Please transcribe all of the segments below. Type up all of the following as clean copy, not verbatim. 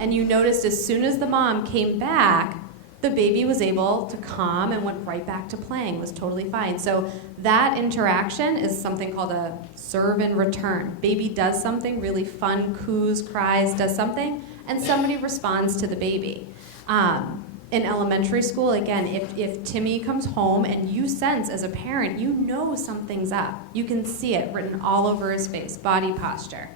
And you noticed as soon as the mom came back, the baby was able to calm and went right back to playing, was totally fine. So that interaction is something called a serve and return. Baby does something really fun, coos, cries, does something, and somebody responds to the baby. In elementary school, again, if Timmy comes home and you sense as a parent, you know something's up. You can see it written all over his face, body posture.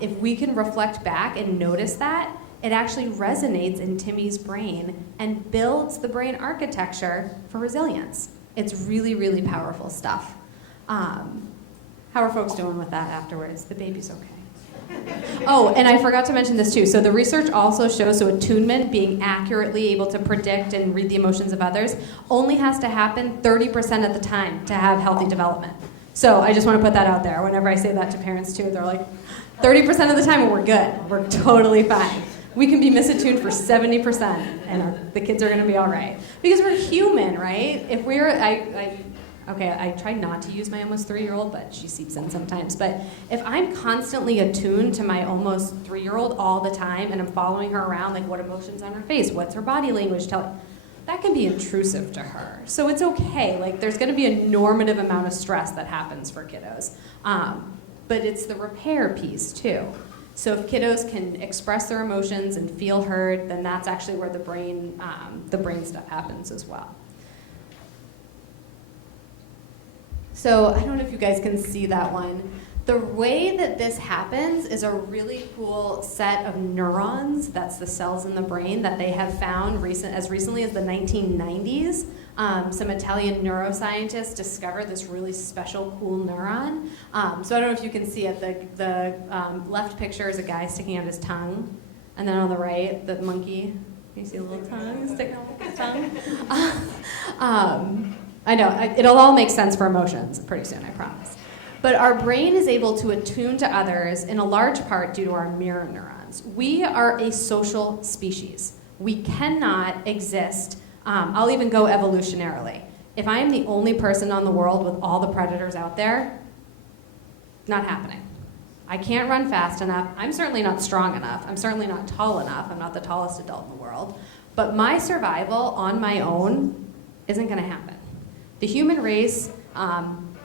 If we can reflect back and notice that, it actually resonates in Timmy's brain and builds the brain architecture for resilience. It's really, really powerful stuff. How are folks doing with that afterwards? The baby's okay. Oh, and I forgot to mention this too. So the research also shows, so attunement, being accurately able to predict and read the emotions of others, only has to happen 30% of the time to have healthy development. So I just want to put that out there. Whenever I say that to parents too, they're like, 30% of the time we're good. We're totally fine. We can be misattuned for 70%, and the kids are going to be all right. Because we're human, right? If we're, I try not to use my almost 3-year-old, but she seeps in sometimes. But if I'm constantly attuned to my almost 3-year-old all the time, and I'm following her around, like what emotions on her face, what's her body language telling, that can be intrusive to her. So it's okay. Like there's going to be a normative amount of stress that happens for kiddos. But it's the repair piece too. So if kiddos can express their emotions and feel heard, then that's actually where the brain stuff happens as well. So I don't know if you guys can see that one. The way that this happens is a really cool set of neurons, that's the cells in the brain, that they have found as recently as the 1990s. Some Italian neuroscientists discovered this really special, cool neuron. So I don't know if you can see it. The left picture is a guy sticking out his tongue, and then on the right, the monkey. Can you see a little tongue sticking out his tongue? I know, it'll all make sense for emotions pretty soon, I promise. But our brain is able to attune to others in a large part due to our mirror neurons. We are a social species. We cannot exist. I'll even go evolutionarily. If I am the only person on the world with all the predators out there, not happening. I can't run fast enough. I'm certainly not strong enough. I'm certainly not tall enough. I'm not the tallest adult in the world. But my survival on my own isn't going to happen. The human race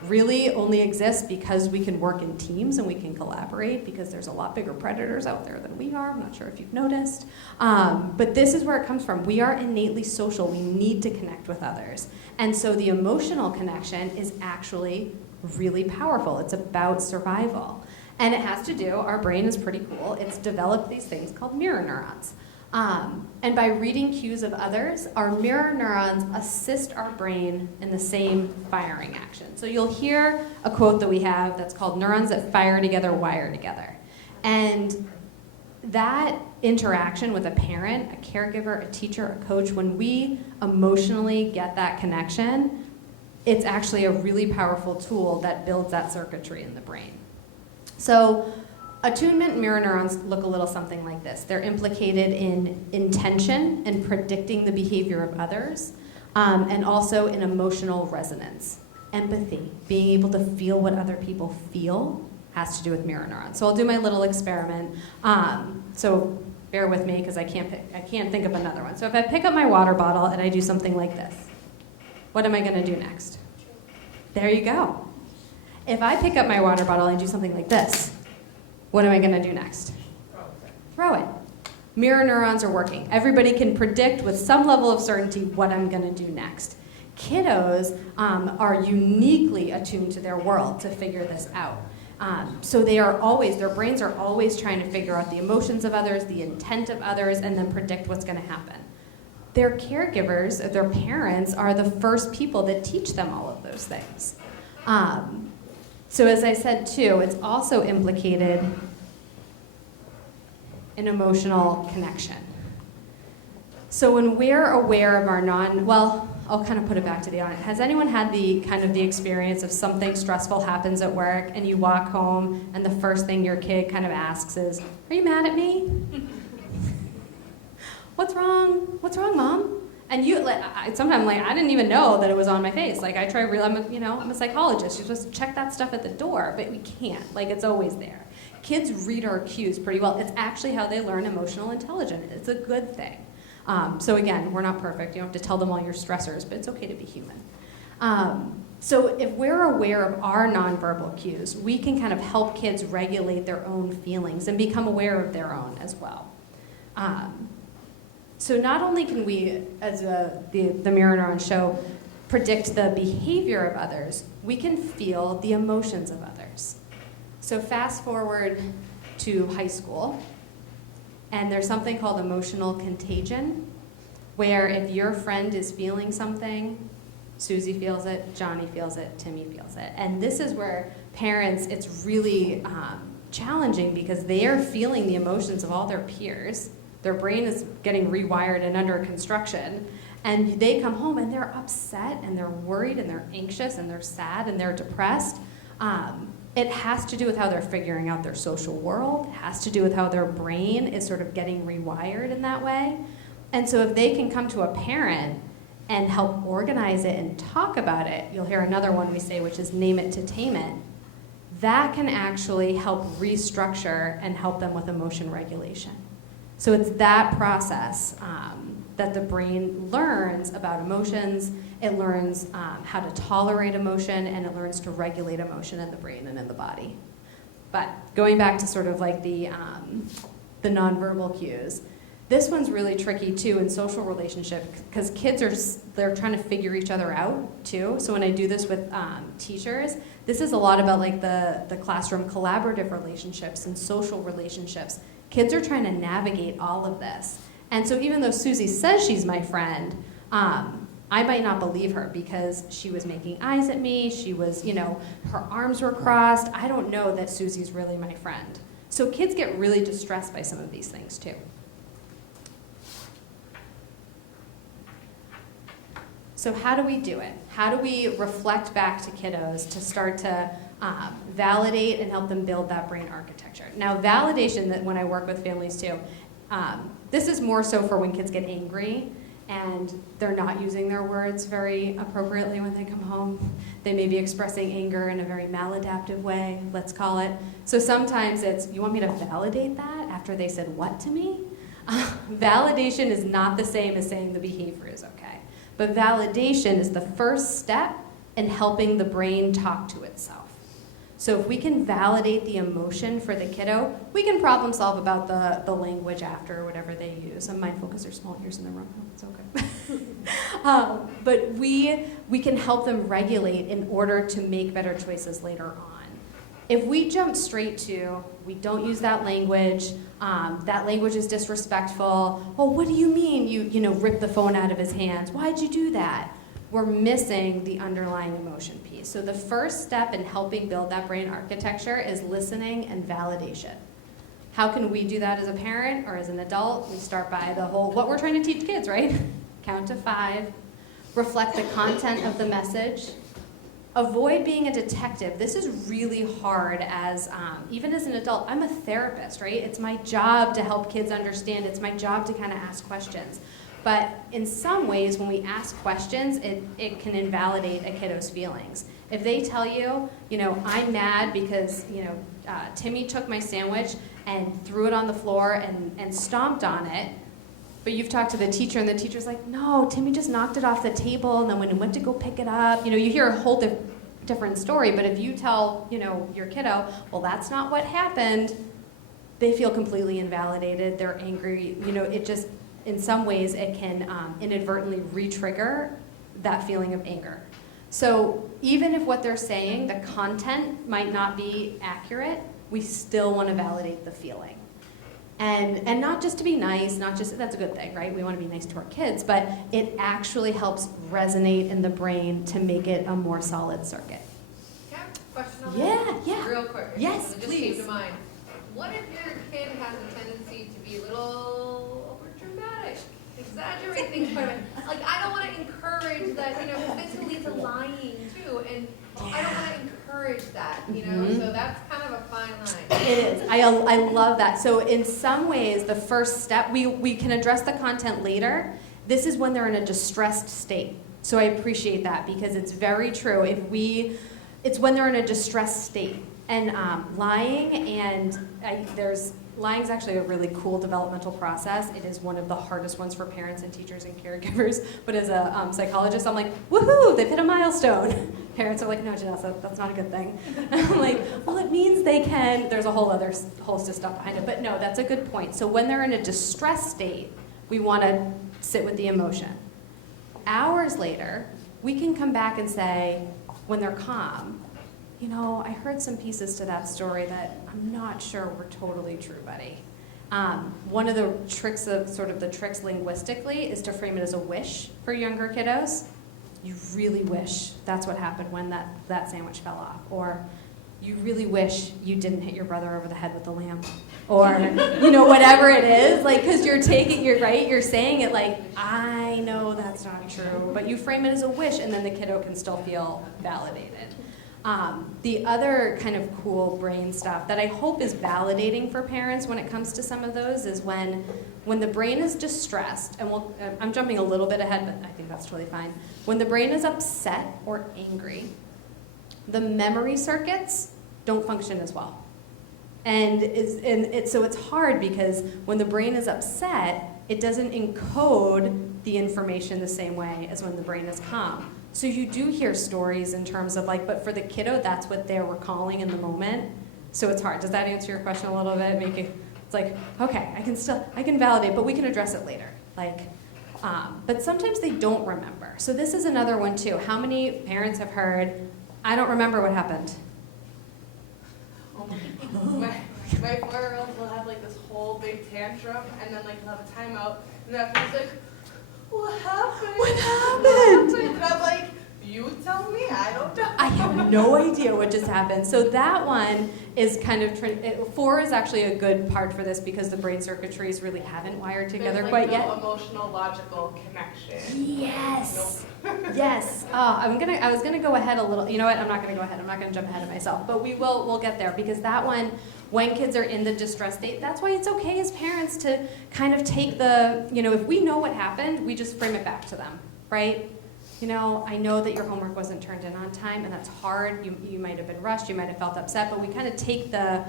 really only exists because we can work in teams and we can collaborate, because there's a lot bigger predators out there than we are. I'm not sure if you've noticed. But this is where it comes from. We are innately social. We need to connect with others. And so the emotional connection is actually really powerful. It's about survival. And it has to do, our brain is pretty cool. It's developed these things called mirror neurons. And by reading cues of others, our mirror neurons assist our brain in the same firing action. So you'll hear a quote that we have that's called neurons that fire together, wire together. And that interaction with a parent, a caregiver, a teacher, a coach, when we emotionally get that connection, it's actually a really powerful tool that builds that circuitry in the brain. So attunement mirror neurons look a little something like this. They're implicated in intention and predicting the behavior of others, and also in emotional resonance. Empathy, being able to feel what other people feel, has to do with mirror neurons. So I'll do my little experiment. So bear with me because I can't think of another one. So if I pick up my water bottle and I do something like this, what am I going to do next? There you go. If I pick up my water bottle and do something like this, what am I going to do next? Throw it. Mirror neurons are working. Everybody can predict with some level of certainty what I'm going to do next. Kiddos are uniquely attuned to their world to figure this out. So their brains are always trying to figure out the emotions of others, the intent of others, and then predict what's going to happen. Their caregivers, their parents, are the first people that teach them all of those things. So as I said too, it's also implicated in emotional connection. So when we're aware of our I'll kind of put it back to the audience. Has anyone had the experience of something stressful happens at work and you walk home and the first thing your kid kind of asks is, "Are you mad at me?" "What's wrong? What's wrong, Mom?" And sometimes I didn't even know that it was on my face. Like I'm a psychologist. You're supposed to check that stuff at the door, but we can't. Like it's always there. Kids read our cues pretty well. It's actually how they learn emotional intelligence. It's a good thing. So again, we're not perfect. You don't have to tell them all your stressors, but it's okay to be human. So if we're aware of our nonverbal cues, we can kind of help kids regulate their own feelings and become aware of their own as well. So not only can we, as the mirror neurons show, predict the behavior of others, we can feel the emotions of others. So fast forward to high school, and there's something called emotional contagion, where if your friend is feeling something, Susie feels it, Johnny feels it, Timmy feels it. And this is where parents, it's really challenging because they are feeling the emotions of all their peers. Their brain is getting rewired and under construction. And they come home and they're upset and they're worried and they're anxious and they're sad and they're depressed. It has to do with how they're figuring out their social world. It has to do with how their brain is sort of getting rewired in that way. And so if they can come to a parent and help organize it and talk about it, you'll hear another one we say, which is name it to tame it. That can actually help restructure and help them with emotion regulation. So it's that process that the brain learns about emotions. It learns how to tolerate emotion, and it learns to regulate emotion in the brain and in the body. But going back to sort of like the nonverbal cues, this one's really tricky too in social relationships because kids they're trying to figure each other out too. So when I do this with teachers, this is a lot about like the classroom collaborative relationships and social relationships. Kids are trying to navigate all of this. And so even though Susie says she's my friend, I might not believe her because she was making eyes at me, she was, her arms were crossed. I don't know that Susie's really my friend. So kids get really distressed by some of these things too. So how do we do it? How do we reflect back to kiddos to start to validate and help them build that brain architecture? Now, validation, that when I work with families too, this is more so for when kids get angry and they're not using their words very appropriately when they come home. They may be expressing anger in a very maladaptive way, let's call it. So sometimes it's, you want me to validate that after they said what to me? Validation is not the same as saying the behavior is okay. But validation is the first step in helping the brain talk to itself. So if we can validate the emotion for the kiddo, we can problem solve about the language after, or whatever they use. I'm mindful because there's small ears in the room. It's okay. But we can help them regulate in order to make better choices later on. If we jump straight to, we don't use that language is disrespectful, oh, what do you mean you rip the phone out of his hands? Why'd you do that? We're missing the underlying emotion piece. So the first step in helping build that brain architecture is listening and validation. How can we do that as a parent or as an adult? We start by the whole, what we're trying to teach kids, right? Count to 5, reflect the content of the message, avoid being a detective. This is really hard as, even as an adult. I'm a therapist, right? It's my job to help kids understand. It's my job to kind of ask questions. But in some ways, when we ask questions, it can invalidate a kiddo's feelings. If they tell you, I'm mad because, Timmy took my sandwich and threw it on the floor and stomped on it, but you've talked to the teacher and the teacher's like, no, Timmy just knocked it off the table and then when he went to go pick it up, you hear a whole different story. But if you tell, your kiddo, well, that's not what happened, they feel completely invalidated. They're angry. It just, in some ways, it can inadvertently re-trigger that feeling of anger. So even if what they're saying, the content might not be accurate, we still want to validate the feeling. And not just to be nice, that's a good thing, right? We want to be nice to our kids, but it actually helps resonate in the brain to make it a more solid circuit. Can I have a question on that? Yeah. Real quick. Yes, it just please. came to mind. What if your kid has a tendency to be a little over dramatic, exaggerate things quite a bit? Like, I don't want to encourage that, because this can lead to lying too, and I don't want to encourage that, so that's kind of a fine line. It is. I love that. So in some ways, the first step, we can address the content later. This is when they're in a distressed state. So I appreciate that because it's very true. It's when they're in a distressed state. And lying is actually a really cool developmental process. It is one of the hardest ones for parents and teachers and caregivers. But as a psychologist, I'm like, woohoo, they've hit a milestone. Parents are like, no, Janessa, that's not a good thing. I'm like, well, it means they can. There's a whole other host of stuff behind it. But no, that's a good point. So when they're in a distress state, we want to sit with the emotion. Hours later, we can come back and say, when they're calm, you know, I heard some pieces to that story that I'm not sure were totally true, buddy. One of the tricks linguistically is to frame it as a wish for younger kiddos. You really wish that's what happened when that sandwich fell off. Or you really wish you didn't hit your brother over the head with the lamp. Or, you know, whatever it is, like, because you're saying it like, I know that's not true, but you frame it as a wish, and then the kiddo can still feel validated. The other kind of cool brain stuff that I hope is validating for parents when it comes to some of those is when the brain is distressed, and I'm jumping a little bit ahead, but I think that's totally fine. When the brain is upset or angry, the memory circuits don't function as well. So it's hard because when the brain is upset, it doesn't encode the information the same way as when the brain is calm. So you do hear stories in terms of like, but for the kiddo, that's what they're recalling in the moment. So it's hard. Does that answer your question a little bit? It's like, okay, I can validate, but we can address it later. But sometimes they don't remember. So this is another one too. How many parents have heard, I don't remember what happened? Oh my 4-year-old will have like this whole big tantrum, and then like he'll have a timeout, and then he's like, what happened? What happened? And I'm like, you tell me, I don't know. I have no idea what just happened. So that one is kind of, 4 is actually a good part for this because the brain circuitries really haven't wired together There's, quite no yet. Emotional, logical connection. Yes. Nope. Yes. I was gonna go ahead a little. You know what? I'm not gonna go ahead. I'm not gonna jump ahead of myself. But we'll get there because that one, when kids are in the distress state, that's why it's okay as parents to kind of take if we know what happened, we just frame it back to them, right? You know, I know that your homework wasn't turned in on time, and that's hard. You might have been rushed. You might have felt upset, but we kind of take the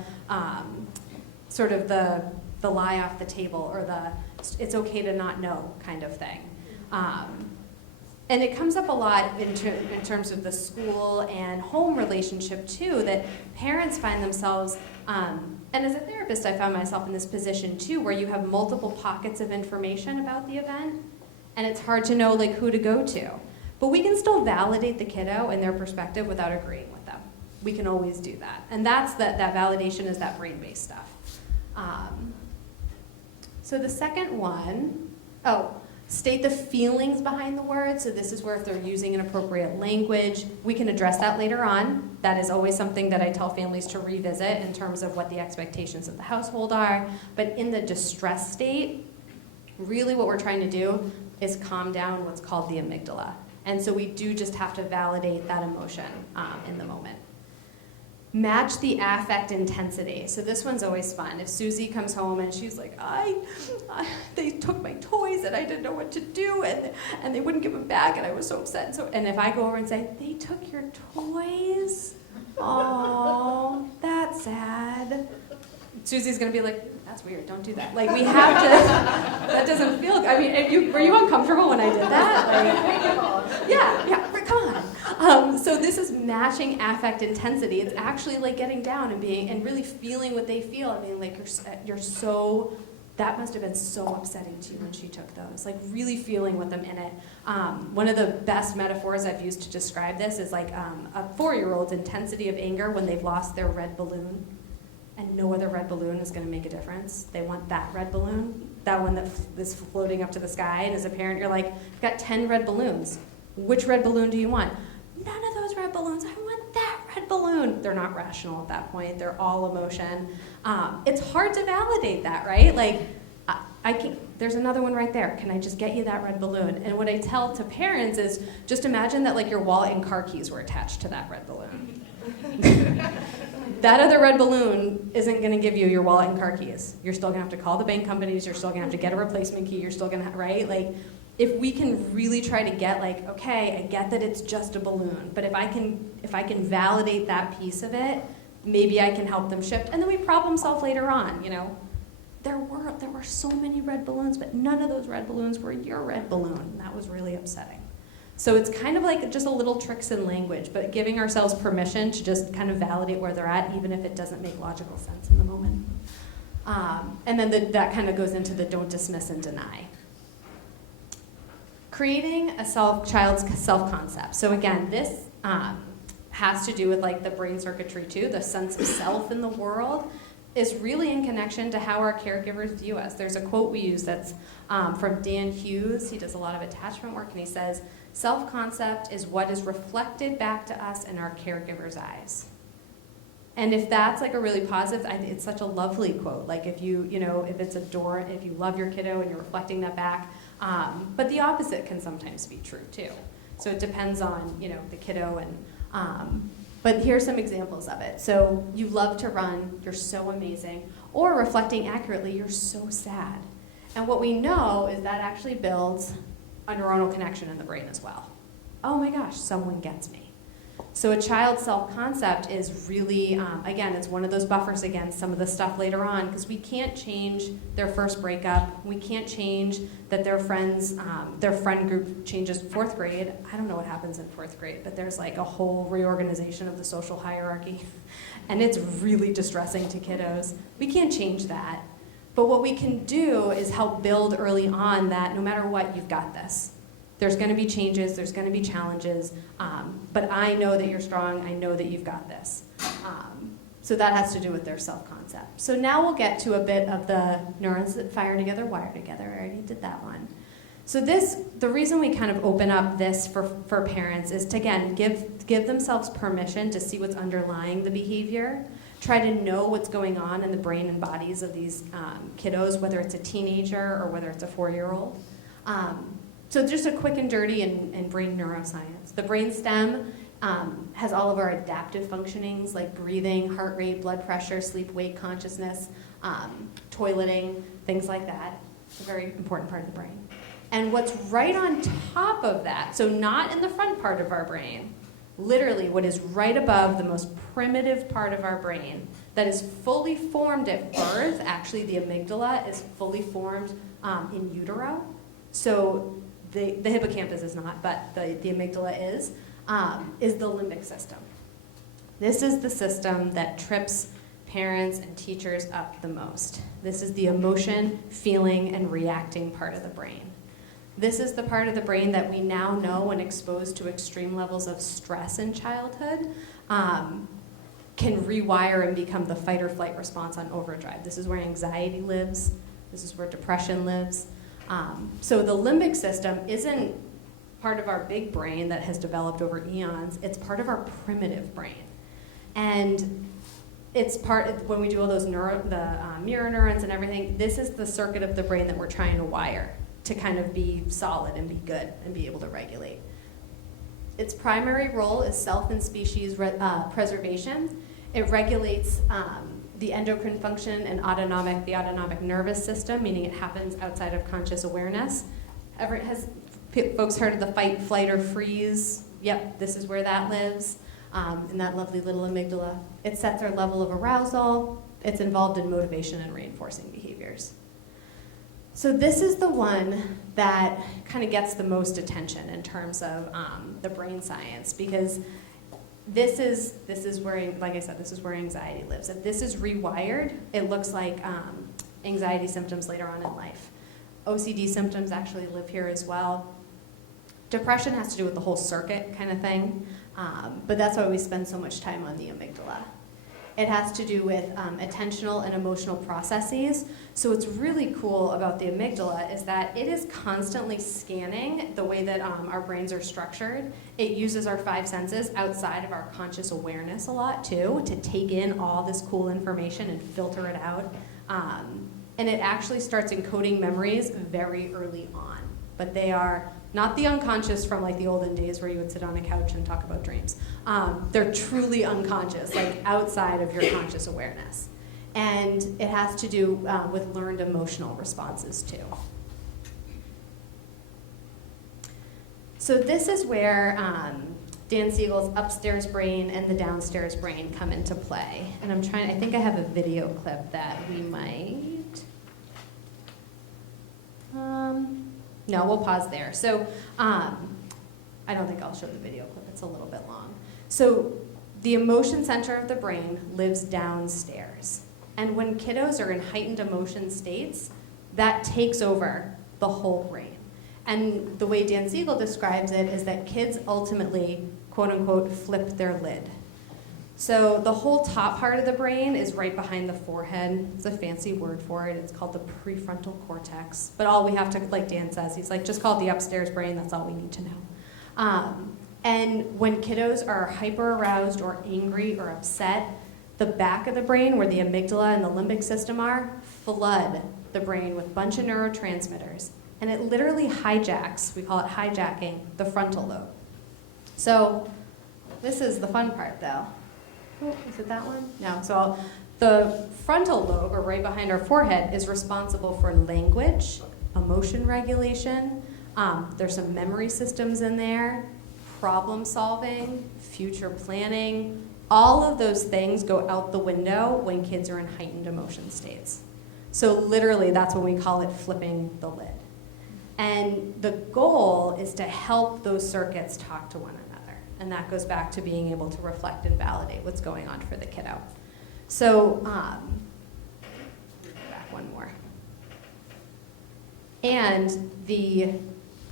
the lie off the table, or it's okay to not know kind of thing. And it comes up a lot in terms of the school and home relationship too, that parents find themselves, and as a therapist I found myself in this position too, where you have multiple pockets of information about the event, and it's hard to know like who to go to. But we can still validate the kiddo and their perspective without agreeing with them. We can always do that. And that's that validation is that brain-based stuff. So the second one, state the feelings behind the words. So this is where if they're using an appropriate language, we can address that later on. That is always something that I tell families to revisit in terms of what the expectations of the household are. But in the distress state, really what we're trying to do is calm down what's called the amygdala. And so we do just have to validate that emotion in the moment. Match the affect intensity. So this one's always fun. If Susie comes home and she's like, they took my toys and I didn't know what to do, and they wouldn't give them back, and I was so upset. And if I go over and say, they took your toys? Oh, that's sad. Susie's gonna be like, that's weird, don't do that. Like, we have to, that doesn't feel, I mean, were you uncomfortable when I did that? Like, yeah, come on. So this is matching affect intensity. It's actually like getting down and really feeling what they feel. I mean, like, you're so, that must have been so upsetting to you when she took those. Like, really feeling with them in it. One of the best metaphors I've used to describe this is like a 4-year-old's intensity of anger when they've lost their red balloon. And no other red balloon is going to make a difference. They want that red balloon, that one that is floating up to the sky. And as a parent, you're like, I've got 10 red balloons. Which red balloon do you want? None of those red balloons. I want that red balloon. They're not rational at that point. They're all emotion. It's hard to validate that, right? Like, there's another one right there. Can I just get you that red balloon? And what I tell to parents is, just imagine that like your wallet and car keys were attached to that red balloon. That other red balloon isn't going to give you your wallet and car keys. You're still going to have to call the bank companies. You're still going to have to get a replacement key. You're still going to, right? Like, if we can really try to get like, okay, I get that it's just a balloon, but if I can validate that piece of it, maybe I can help them shift, and then we problem solve later on, you know. There were so many red balloons, but none of those red balloons were your red balloon. That was really upsetting. So it's kind of like just a little tricks in language, but giving ourselves permission to just kind of validate where they're at, even if it doesn't make logical sense in the moment. And then that kind of goes into the don't dismiss and deny. Creating a child's self-concept. So again, this has to do with like the brain circuitry too, the sense of self in the world is really in connection to how our caregivers view us. There's a quote we use that's from Dan Hughes. He does a lot of attachment work, and he says, self-concept is what is reflected back to us in our caregiver's eyes. And if that's like a really positive, it's such a lovely quote. Like if if it's if you love your kiddo and you're reflecting that back, but the opposite can sometimes be true too. So it depends on, the kiddo and, but here's some examples of it. So you love to run, you're so amazing, or reflecting accurately, you're so sad. And what we know is that actually builds a neuronal connection in the brain as well. Oh my gosh, someone gets me. So a child's self-concept is really, again, it's one of those buffers against some of the stuff later on, because we can't change their first breakup. We can't change that their friend group changes 4th grade. I don't know what happens in 4th grade, but there's like a whole reorganization of the social hierarchy, and it's really distressing to kiddos. We can't change that. But what we can do is help build early on that no matter what, you've got this. There's going to be changes, there's going to be challenges, but I know that you're strong, I know that you've got this. So that has to do with their self-concept. So now we'll get to a bit of the neurons that fire together, wire together. I already did that one. So the reason we kind of open up this for parents is to, again, give themselves permission to see what's underlying the behavior, try to know what's going on in the brain and bodies of these kiddos, whether it's a teenager or whether it's a 4-year-old. So just a quick and dirty in brain neuroscience. The brain stem has all of our adaptive functionings like breathing, heart rate, blood pressure, sleep, wake, consciousness, toileting, things like that. It's a very important part of the brain. And what's right on top of that, so not in the front part of our brain, literally what is right above the most primitive part of our brain that is fully formed at birth, actually the amygdala is fully formed in utero. So the hippocampus is not, but the amygdala is the limbic system. This is the system that trips parents and teachers up the most. This is the emotion, feeling, and reacting part of the brain. This is the part of the brain that we now know when exposed to extreme levels of stress in childhood can rewire and become the fight or flight response on overdrive. This is where anxiety lives. This is where depression lives. So the limbic system isn't part of our big brain that has developed over eons. It's part of our primitive brain. And it's when we do all those mirror neurons and everything, this is the circuit of the brain that we're trying to wire to kind of be solid and be good and be able to regulate. Its primary role is self and species preservation. It regulates the endocrine function and the autonomic nervous system, meaning it happens outside of conscious awareness. Has folks heard of the fight, flight, or freeze? Yep, this is where that lives, in that lovely little amygdala. It sets our level of arousal. It's involved in motivation and reinforcing behaviors. So this is the one that kind of gets the most attention in terms of the brain science, because this is where, like I said, this is where anxiety lives. If this is rewired, it looks like anxiety symptoms later on in life. OCD symptoms actually live here as well. Depression has to do with the whole circuit kind of thing, but that's why we spend so much time on the amygdala. It has to do with attentional and emotional processes. So what's really cool about the amygdala is that it is constantly scanning the way that our brains are structured. It uses our 5 senses outside of our conscious awareness a lot too, to take in all this cool information and filter it out. And it actually starts encoding memories very early on. But they are not the unconscious from like the olden days where you would sit on a couch and talk about dreams. They're truly unconscious, like outside of your conscious awareness. And it has to do with learned emotional responses too. So this is where Dan Siegel's upstairs brain and the downstairs brain come into play. And I think I have a video clip that we might, no, we'll pause there. So I don't think I'll show the video clip, it's a little bit long. So the emotion center of the brain lives downstairs. And when kiddos are in heightened emotion states, that takes over the whole brain. And the way Dan Siegel describes it is that kids ultimately, quote unquote, flip their lid. So the whole top part of the brain is right behind the forehead. It's a fancy word for it. It's called the prefrontal cortex. But all we have to, like Dan says, he's like, just call it the upstairs brain. That's all we need to know. And when kiddos are hyper aroused or angry or upset, the back of the brain, where the amygdala and the limbic system are, flood the brain with a bunch of neurotransmitters. And it literally hijacks, we call it hijacking, the frontal lobe. So this is the fun part, though. Oh, is it that one? No. So the frontal lobe, or right behind our forehead, is responsible for language, emotion regulation. There's some memory systems in there, problem solving, future planning. All of those things go out the window when kids are in heightened emotion states. So literally, that's when we call it flipping the lid. And the goal is to help those circuits talk to one another. And that goes back to being able to reflect and validate what's going on for the kiddo. So, back one more. And the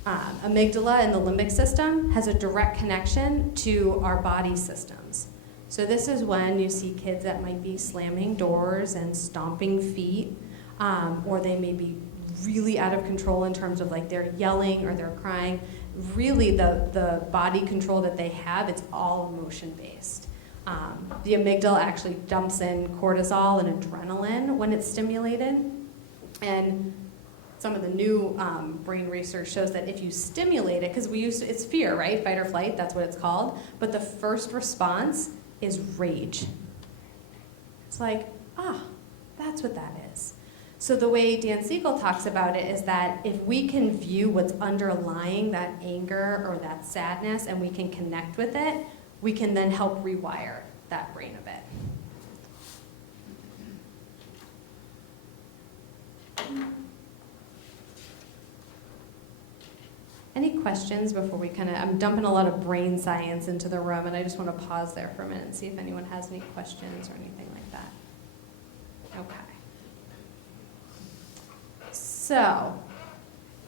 amygdala and the limbic system has a direct connection to our body systems. So this is when you see kids that might be slamming doors and stomping feet, or they may be really out of control in terms of like they're yelling or they're crying. Really the body control that they have, it's all emotion based. The amygdala actually dumps in cortisol and adrenaline when it's stimulated. And some of the new brain research shows that if you stimulate it, because it's fear, right? Fight or flight, that's what it's called. But the first response is rage. It's like, that's what that is. So the way Dan Siegel talks about it is that if we can view what's underlying that anger or that sadness and we can connect with it, we can then help rewire that brain a bit. Any questions before we I'm dumping a lot of brain science into the room, and I just want to pause there for a minute and see if anyone has any questions or anything like that. Okay. So,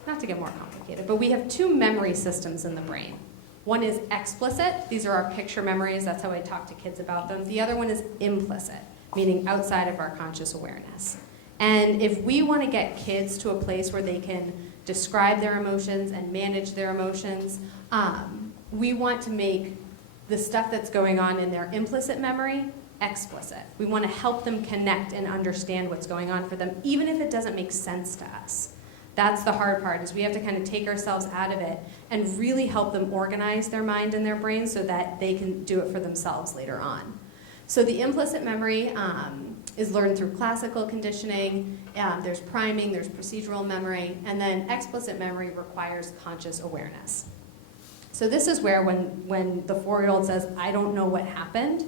not to get more complicated, but we have two memory systems in the brain. One is explicit. These are our picture memories. That's how I talk to kids about them. The other one is implicit, meaning outside of our conscious awareness. And if we want to get kids to a place where they can describe their emotions and manage their emotions, we want to make the stuff that's going on in their implicit memory explicit. We want to help them connect and understand what's going on for them, even if it doesn't make sense to us. That's the hard part, is we have to kind of take ourselves out of it and really help them organize their mind and their brain so that they can do it for themselves later on. So the implicit memory is learned through classical conditioning. There's priming, there's procedural memory, and then explicit memory requires conscious awareness. So this is where when the 4-year-old says, I don't know what happened,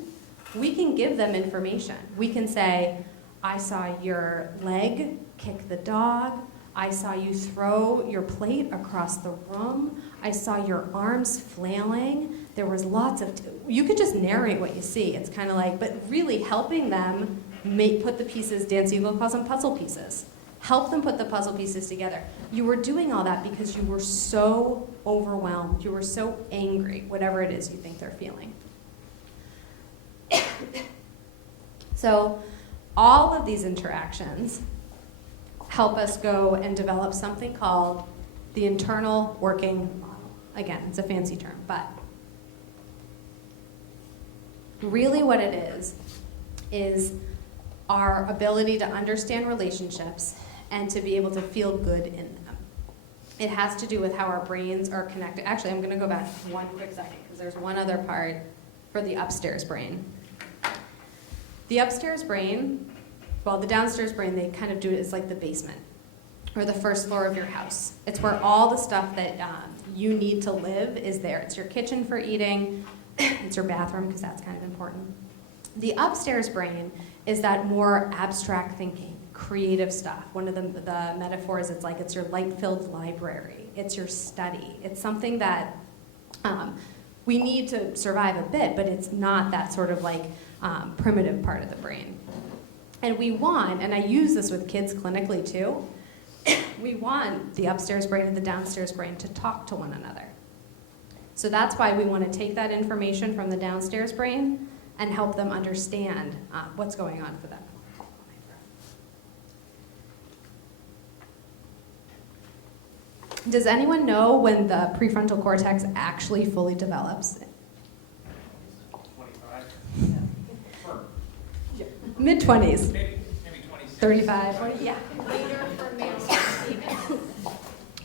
we can give them information. We can say, I saw your leg kick the dog. I saw you throw your plate across the room. I saw your arms flailing. There was lots of, you could just narrate what you see. It's kind of like, but really helping them put the pieces, Dan Siegel calls them puzzle pieces. Help them put the puzzle pieces together. You were doing all that because you were so overwhelmed. You were so angry, whatever it is you think they're feeling. So all of these interactions help us go and develop something called the internal working model. Again, it's a fancy term, but really what it is our ability to understand relationships and to be able to feel good in them. It has to do with how our brains are connected. Actually, I'm going to go back one quick second because there's one other part for the upstairs brain. The upstairs brain, well, the downstairs brain, they kind of do it as like the basement or the first floor of your house. It's where all the stuff that you need to live is there. It's your kitchen for eating, it's your bathroom, because that's kind of important. The upstairs brain is that more abstract thinking, creative stuff. One of the metaphors, it's your light-filled library. It's your study. It's something that we need to survive a bit, but it's not that sort of primitive part of the brain. And we want, and I use this with kids clinically too, we want the upstairs brain and the downstairs brain to talk to one another. So that's why we want to take that information from the downstairs brain and help them understand what's going on for them. Does anyone know when the prefrontal cortex actually fully develops? 25. Mid-20s. Maybe 26. 35, 40, yeah. Later for males and females.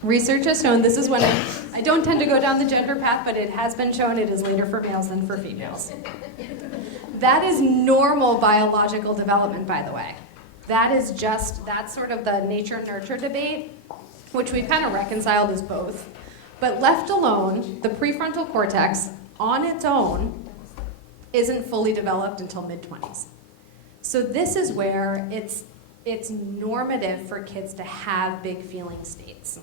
Research has shown, this is when I don't tend to go down the gender path, but it has been shown it is later for males than for females. That is normal biological development, by the way. That's sort of the nature-nurture debate, which we've kind of reconciled as both. But left alone, the prefrontal cortex on its own isn't fully developed until mid-20s. So this is where it's normative for kids to have big feeling states.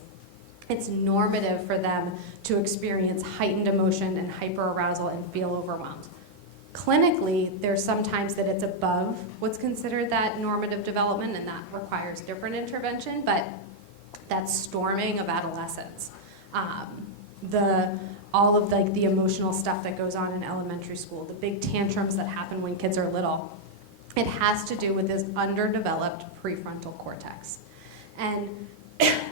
It's normative for them to experience heightened emotion and hyperarousal and feel overwhelmed. Clinically, there's sometimes that it's above what's considered that normative development, and that requires different intervention, but that's storming of adolescence. All of the emotional stuff that goes on in elementary school, the big tantrums that happen when kids are little, it has to do with this underdeveloped prefrontal cortex. And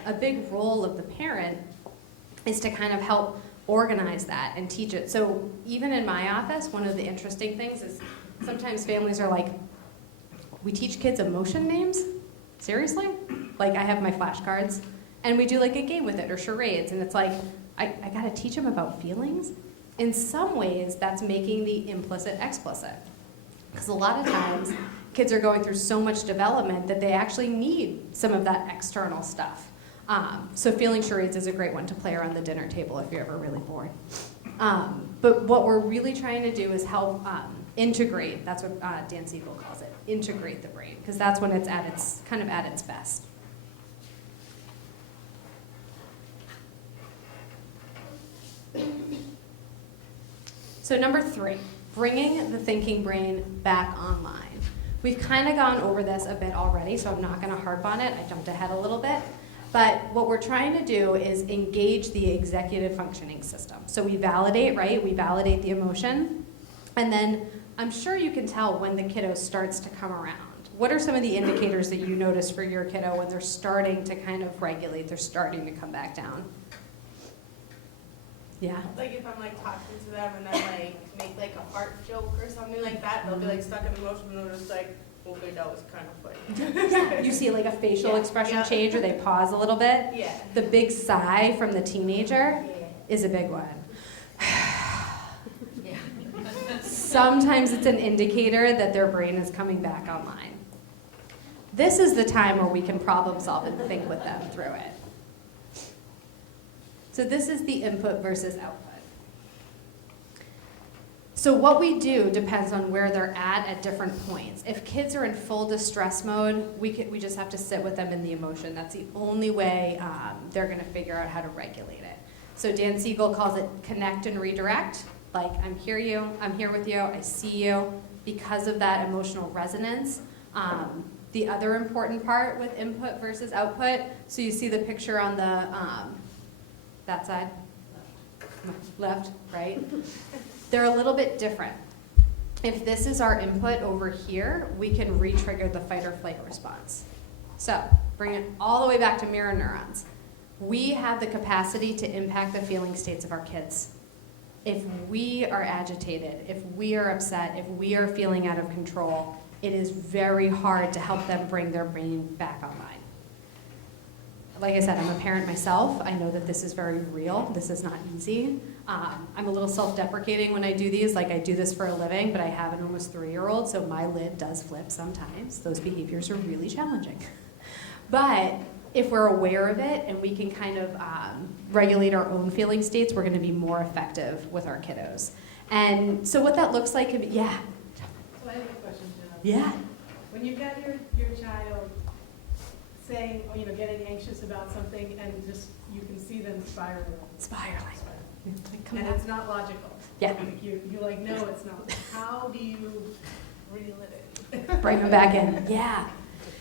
a big role of the parent is to kind of help organize that and teach it. So even in my office, one of the interesting things is sometimes families are like, we teach kids emotion names? Seriously? I have my flashcards, and we do a game with it, or charades, and it's I gotta teach them about feelings? In some ways, that's making the implicit explicit. Because a lot of times, kids are going through so much development that they actually need some of that external stuff. So feeling charades is a great one to play around the dinner table if you're ever really bored. But what we're really trying to do is help integrate, that's what Dan Siegel calls it, integrate the brain, because that's when it's at its best. So number 3, bringing the thinking brain back online. We've kind of gone over this a bit already, so I'm not going to harp on it. I jumped ahead a little bit. But what we're trying to do is engage the executive functioning system. So we validate, right? We validate the emotion. And then I'm sure you can tell when the kiddo starts to come around. What are some of the indicators that you notice for your kiddo when they're starting to kind of regulate, they're starting to come back down? Yeah. If I'm talking to them and then make a heart joke or something like that, they'll be stuck in emotion and they're just okay, that was kind of funny. You see a facial expression change, or they pause a little bit? Yeah. The big sigh from the teenager Yeah. is a big one. Sometimes it's an indicator that their brain is coming back online. This is the time where we can problem solve and think with them through it. So this is the input versus output. So what we do depends on where they're at different points. If kids are in full distress mode, we just have to sit with them in the emotion. That's the only way they're going to figure out how to regulate it. So Dan Siegel calls it connect and redirect. I'm here with you, I see you. Because of that emotional resonance. The other important part with input versus output, so you see the picture on the that side? Left, right? They're a little bit different. If this is our input over here, we can re-trigger the fight or flight response. So, bring it all the way back to mirror neurons. We have the capacity to impact the feeling states of our kids. If we are agitated, if we are upset, if we are feeling out of control, it is very hard to help them bring their brain back online. Like I said, I'm a parent myself. I know that this is very real. This is not easy. I'm a little self-deprecating when I do these. I do this for a living, but I have an almost 3-year-old, so my lid does flip sometimes. Those behaviors are really challenging. But if we're aware of it and we can kind of regulate our own feeling states, we're going to be more effective with our kiddos. And so what that looks like, yeah. So I have a question, Jenna. Yeah. When you've got your child saying, or, getting anxious about something and just, you can see them spiraling. Spiraling. Come And on. it's not logical. Yeah. Like you're like, no, it's not. How do you reel it Bring them back in. Yeah.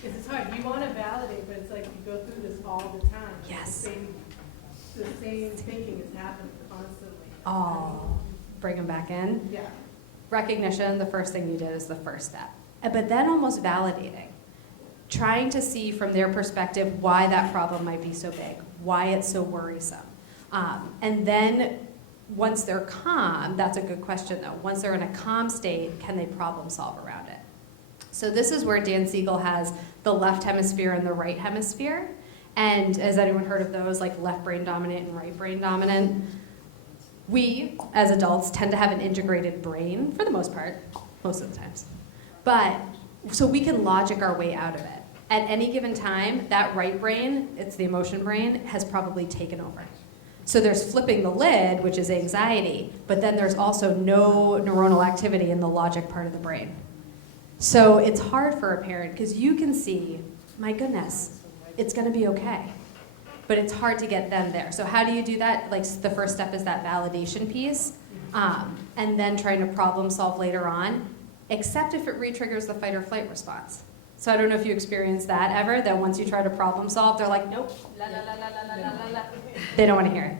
Because it's hard. You want to validate, but it's like you go through this all the time. Yes. The same thinking is happening constantly. Oh, bring them back in. Yeah. Recognition, the first thing you did is the first step. But then almost validating. Trying to see from their perspective why that problem might be so big, why it's so worrisome. And then once they're calm, that's a good question though. Once they're in a calm state, can they problem solve around it? So this is where Dan Siegel has the left hemisphere and the right hemisphere. And has anyone heard of those, like left brain dominant and right brain dominant? We, as adults, tend to have an integrated brain, for the most part, most of the times. But, so we can logic our way out of it. At any given time, that right brain, it's the emotion brain, has probably taken over. So there's flipping the lid, which is anxiety, but then there's also no neuronal activity in the logic part of the brain. So it's hard for a parent, because you can see, my goodness, it's gonna be okay. But it's hard to get them there. So how do you do that? Like the first step is that validation piece, and then trying to problem solve later on, except if it re-triggers the fight or flight response. So I don't know if you experienced that ever, that once you try to problem solve, they're like, nope, la la la la la la la la. They don't want to hear it.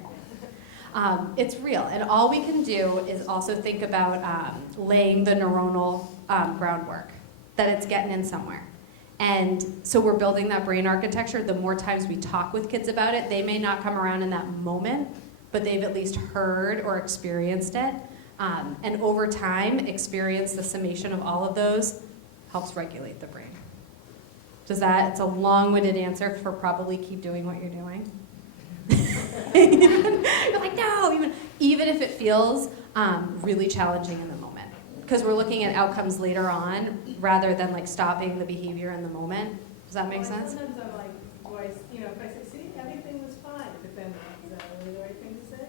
It's real, and all we can do is also think about laying the neuronal groundwork, that it's getting in somewhere. And so we're building that brain architecture. The more times we talk with kids about it, they may not come around in that moment, but they've at least heard or experienced it. And over time, experience the summation of all of those helps regulate the brain. Does that, it's a long-winded answer for probably keep doing what you're doing. You're like, no, even if it feels really challenging in the moment. Because we're looking at outcomes later on rather than like stopping the behavior in the moment. Does that make sense? Sometimes I'm like, if I say, see, everything was fine, but then is that really the right thing to say?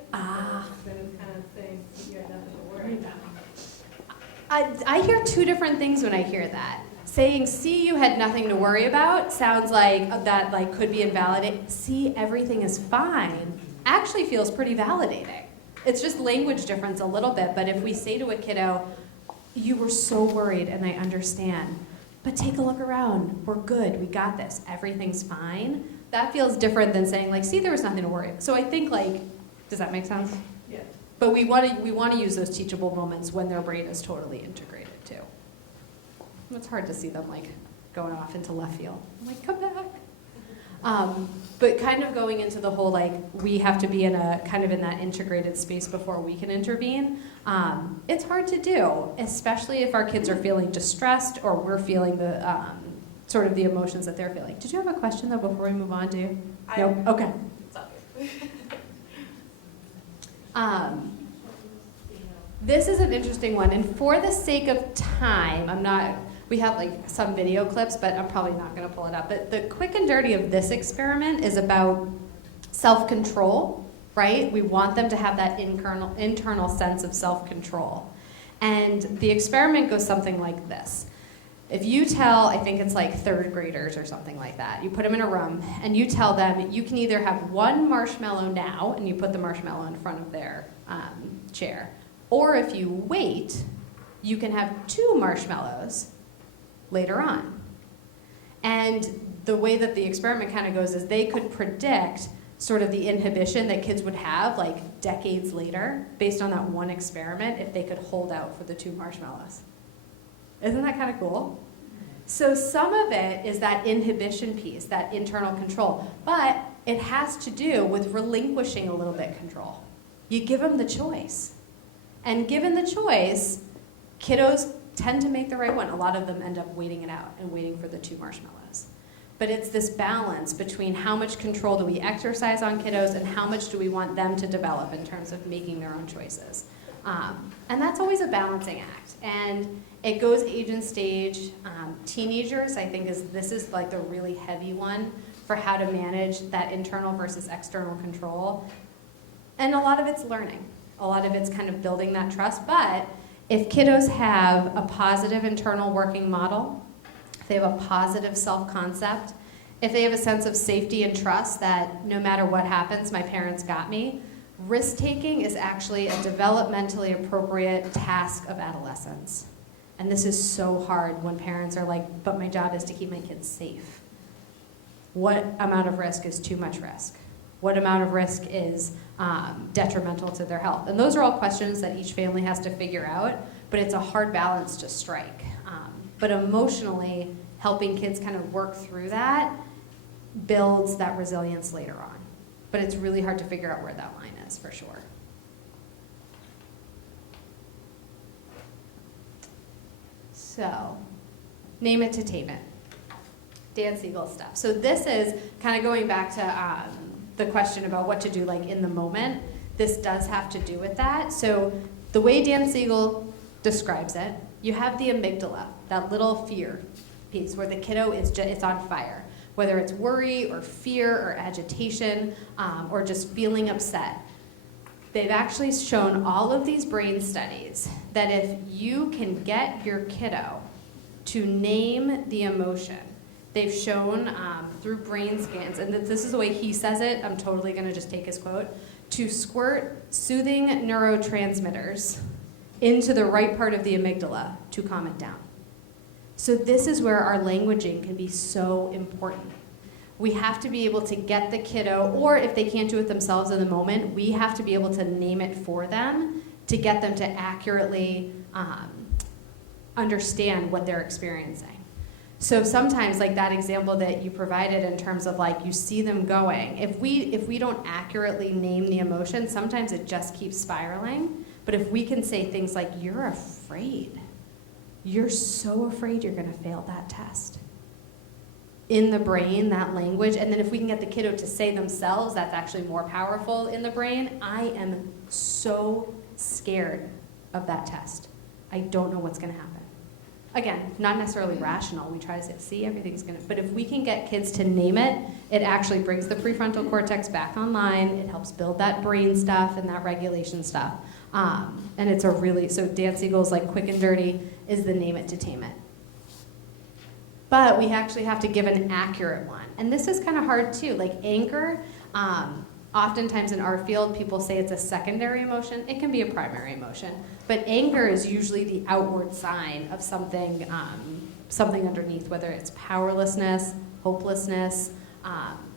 Then it's kind of saying, you got nothing to worry about. I hear two different things when I hear that. Saying, see, you had nothing to worry about sounds like that could be invalidating. See, everything is fine actually feels pretty validating. It's just language difference a little bit, but if we say to a kiddo, you were so worried and I understand, but take a look around. We're good. We got this. Everything's fine. That feels different than saying, like, see, there was nothing to worry about. So I think, does that make sense? Yeah. But we want to use those teachable moments when their brain is totally integrated too. It's hard to see them going off into left field. I'm like, come back. But kind of going into the whole we have to be in that integrated space before we can intervene. It's hard to do, especially if our kids are feeling distressed or we're feeling the sort of the emotions that they're feeling. Did you have a question though before we move on to? No. Okay. It's all good. This is an interesting one, and for the sake of time, we have some video clips, but I'm probably not going to pull it up. But the quick and dirty of this experiment is about self-control, right? We want them to have that internal sense of self-control. And the experiment goes something like this. If you tell, I think it's third graders or something like that, you put them in a room and you tell them you can either have one marshmallow now, and you put the marshmallow in front of their chair, or if you wait, you can have 2 marshmallows later on. And the way that the experiment kind of goes is they could predict sort of the inhibition that kids would have decades later based on that one experiment if they could hold out for the 2 marshmallows. Isn't that kind of cool? So some of it is that inhibition piece, that internal control, but it has to do with relinquishing a little bit control. You give them the choice. And given the choice, kiddos tend to make the right one. A lot of them end up waiting it out and waiting for the 2 marshmallows. But it's this balance between how much control do we exercise on kiddos and how much do we want them to develop in terms of making their own choices. And that's always a balancing act. And it goes age and stage. Teenagers, I think, this is the really heavy one for how to manage that internal versus external control. And a lot of it's learning. A lot of it's kind of building that trust. But if kiddos have a positive internal working model, if they have a positive self-concept, if they have a sense of safety and trust that no matter what happens, my parents got me, risk-taking is actually a developmentally appropriate task of adolescence. And this is so hard when parents are like, but my job is to keep my kids safe. What amount of risk is too much risk? What amount of risk is detrimental to their health? And those are all questions that each family has to figure out, but it's a hard balance to strike. But emotionally, helping kids kind of work through that builds that resilience later on. But it's really hard to figure out where that line is, for sure. So, name it to tame it. Dan Siegel stuff. So this is kind of going back to the question about what to do like in the moment. This does have to do with that. So the way Dan Siegel describes it, you have the amygdala, that little fear piece where the kiddo is it's on fire. Whether it's worry or fear or agitation or just feeling upset. They've actually shown all of these brain studies that if you can get your kiddo to name the emotion, they've shown through brain scans, and this is the way he says it, I'm totally gonna just take his quote, to squirt soothing neurotransmitters into the right part of the amygdala to calm it down. So this is where our languaging can be so important. We have to be able to get the kiddo, or if they can't do it themselves in the moment, we have to be able to name it for them to get them to accurately understand what they're experiencing. So sometimes, like that example that you provided in terms of like you see them going, if we don't accurately name the emotion, sometimes it just keeps spiraling. But if we can say things like, you're afraid, you're so afraid you're gonna fail that test. In the brain, that language, and then if we can get the kiddo to say themselves, that's actually more powerful in the brain. I am so scared of that test. I don't know what's gonna happen. Again, not necessarily rational. We try to say, see, everything's gonna, but if we can get kids to name it, it actually brings the prefrontal cortex back online. It helps build that brain stuff and that regulation stuff. And it's a really, so Dan Siegel's like quick and dirty is the name it to tame it. But we actually have to give an accurate one. And this is kind of hard too. Like anger, oftentimes in our field, people say it's a secondary emotion. It can be a primary emotion. But anger is usually the outward sign of something, something underneath, whether it's powerlessness, hopelessness.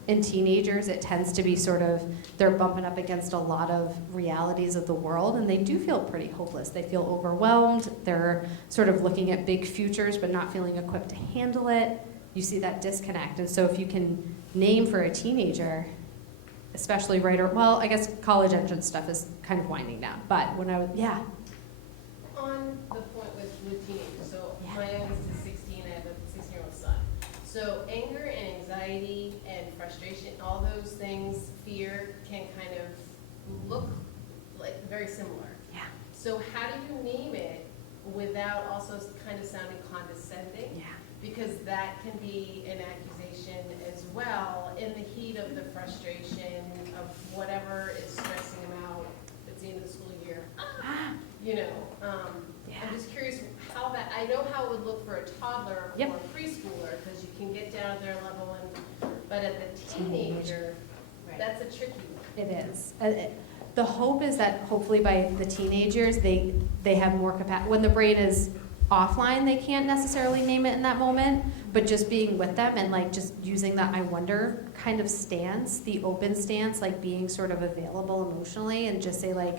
In teenagers, it tends to be sort of, they're bumping up against a lot of realities of the world, and they do feel pretty hopeless. They feel overwhelmed. They're sort of looking at big futures, but not feeling equipped to handle it. You see that disconnect. And so if you can name for a teenager, especially well, I guess college entrance stuff is kind of winding down. But when I was, yeah. On the point with teenagers, so my youngest is 16, I have a 16-year-old son. So anger and anxiety and frustration, all those things, fear, can kind of look like very similar. Yeah. So how do you name it without also kind of sounding condescending? Yeah. Because that can be an accusation as well in the heat of the frustration of whatever is stressing them out. It's the end of the school year. You know, I'm just curious how that, I know how it would look for a toddler or a preschooler, because you can get down to their level, but at the teenager, that's a tricky one. It is. The hope is that hopefully by the teenagers, they have more capacity. When the brain is offline, they can't necessarily name it in that moment, but just being with them and like just using that I wonder kind of stance, the open stance, like being sort of available emotionally and just say like,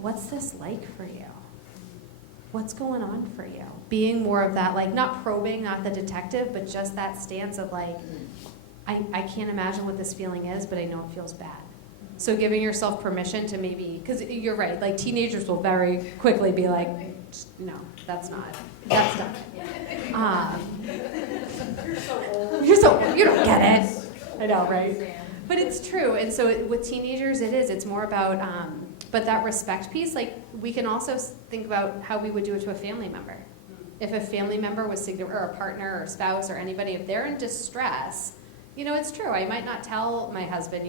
what's this like for you? What's going on for you? Being more of that, like not probing, not the detective, but just that stance of like, I can't imagine what this feeling is, but I know it feels bad. So giving yourself permission to maybe, because you're right, like teenagers will very quickly be like, no, that's not it. You're so old. You're so old, you don't get it. I know, right? But it's true, and so with teenagers it's more about, but that respect piece, like we can also think about how we would do it to a family member. If a family member was, or a partner or spouse or anybody, if they're in distress, It's true. I might not tell my husband,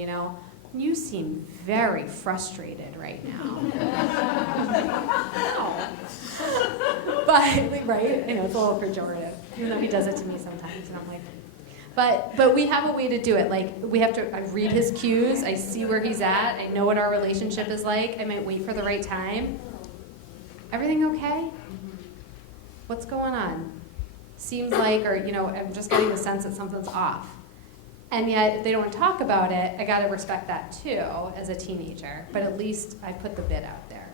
you seem very frustrated right now. But, right? It's a little pejorative, even though he does it to me sometimes, and I'm like, but we have a way to do it. Like, I read his cues, I see where he's at, I know what our relationship is like, I might wait for the right time. Everything okay? What's going on? Seems like, or, I'm just getting the sense that something's off. And yet, if they don't talk about it, I gotta respect that too, as a teenager. But at least I put the bit out there.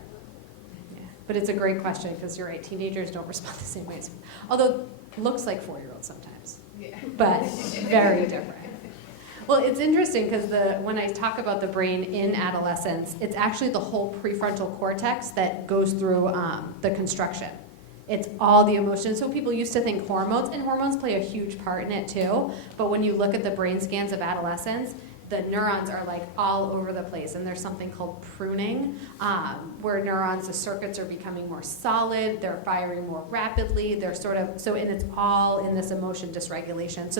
Yeah. But it's a great question, because you're right, teenagers don't respond the same way as, although looks like 4-year-olds sometimes. Yeah. But very different. Well, it's interesting, because when I talk about the brain in adolescence, it's actually the whole prefrontal cortex that goes through the construction. It's all the emotions. So people used to think hormones, and hormones play a huge part in it too. But when you look at the brain scans of adolescents, the neurons are like all over the place. And there's something called pruning, where neurons, the circuits are becoming more solid, they're firing more rapidly, they're and it's all in this emotion dysregulation.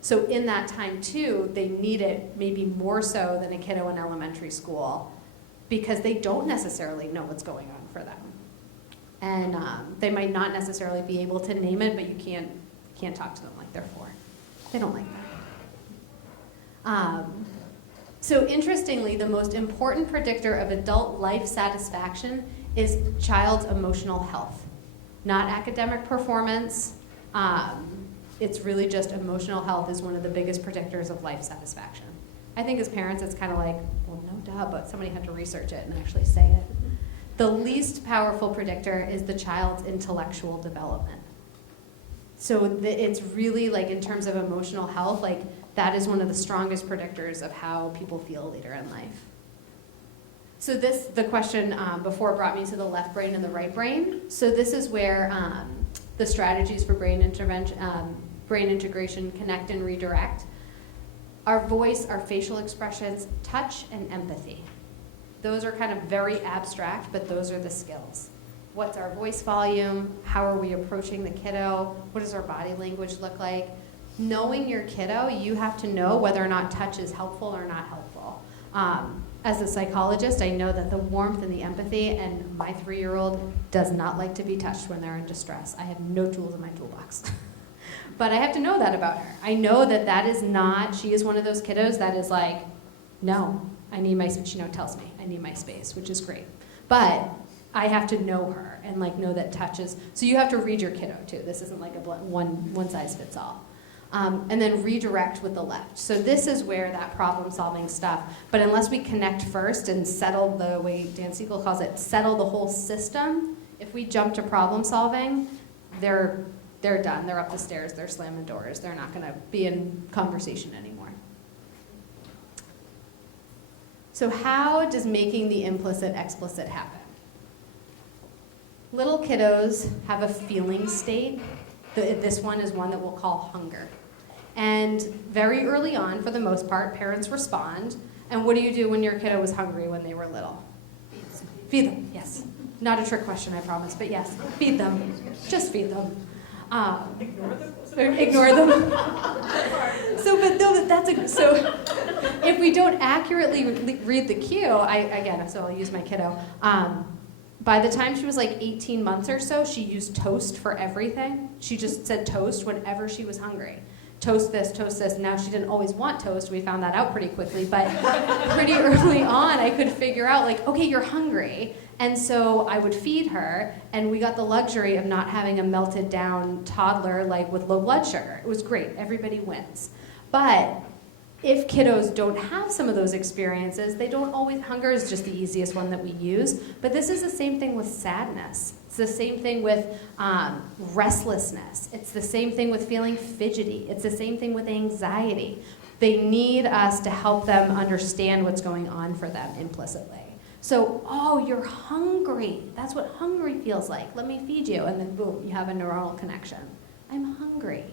So in that time too, they need it maybe more so than a kiddo in elementary school, because they don't necessarily know what's going on for them. And they might not necessarily be able to name it, but you can't talk to them like they're 4. They don't like that. So interestingly, the most important predictor of adult life satisfaction is child's emotional health, not academic performance. It's really just emotional health is one of the biggest predictors of life satisfaction. I think as parents, it's kind of like, well, no duh, but somebody had to research it and actually say it. The least powerful predictor is the child's intellectual development. So it's really like in terms of emotional health, like that is one of the strongest predictors of how people feel later in life. So the question before brought me to the left brain and the right brain. So this is where the strategies for brain integration connect and redirect. Our voice, our facial expressions, touch, and empathy. Those are kind of very abstract, but those are the skills. What's our voice volume? How are we approaching the kiddo? What does our body language look like? Knowing your kiddo, you have to know whether or not touch is helpful or not helpful. As a psychologist, I know that the warmth and the empathy, and my 3-year-old does not like to be touched when they're in distress. I have no tools in my toolbox. But I have to know that about her. I know that is not, she is one of those kiddos that is like, no, I need my space. She tells me I need my space, which is great. But I have to know her and like know that touch is, so you have to read your kiddo too. This isn't like a one size fits all. And then redirect with the left. So this is where that problem solving stuff, but unless we connect first and settle the way Dan Siegel calls it, settle the whole system, if we jump to problem solving, they're done. They're up the stairs, they're slamming doors. They're not gonna be in conversation anymore. So how does making the implicit explicit happen? Little kiddos have a feeling state. This one is one that we'll call hunger. And very early on, for the most part, parents respond. And what do you do when your kiddo was hungry when they were little? Feed them, yes. Not a trick question, I promise, but yes, feed them. Just feed them. Ignore them? Ignore them. So if we don't accurately read the cue, I'll use my kiddo. By the time she was like 18 months or so, she used toast for everything. She just said toast whenever she was hungry. Toast this, toast this. Now she didn't always want toast. We found that out pretty quickly, but pretty early on I could figure out like, okay, you're hungry. And so I would feed her, and we got the luxury of not having a melted down toddler like with low blood sugar. It was great, everybody wins. But if kiddos don't have some of those experiences, they don't always, hunger is just the easiest one that we use, but this is the same thing with sadness. It's the same thing with restlessness. It's the same thing with feeling fidgety. It's the same thing with anxiety. They need us to help them understand what's going on for them implicitly. So, oh, you're hungry. That's what hungry feels like. Let me feed you. And then boom, you have a neuronal connection. I'm hungry.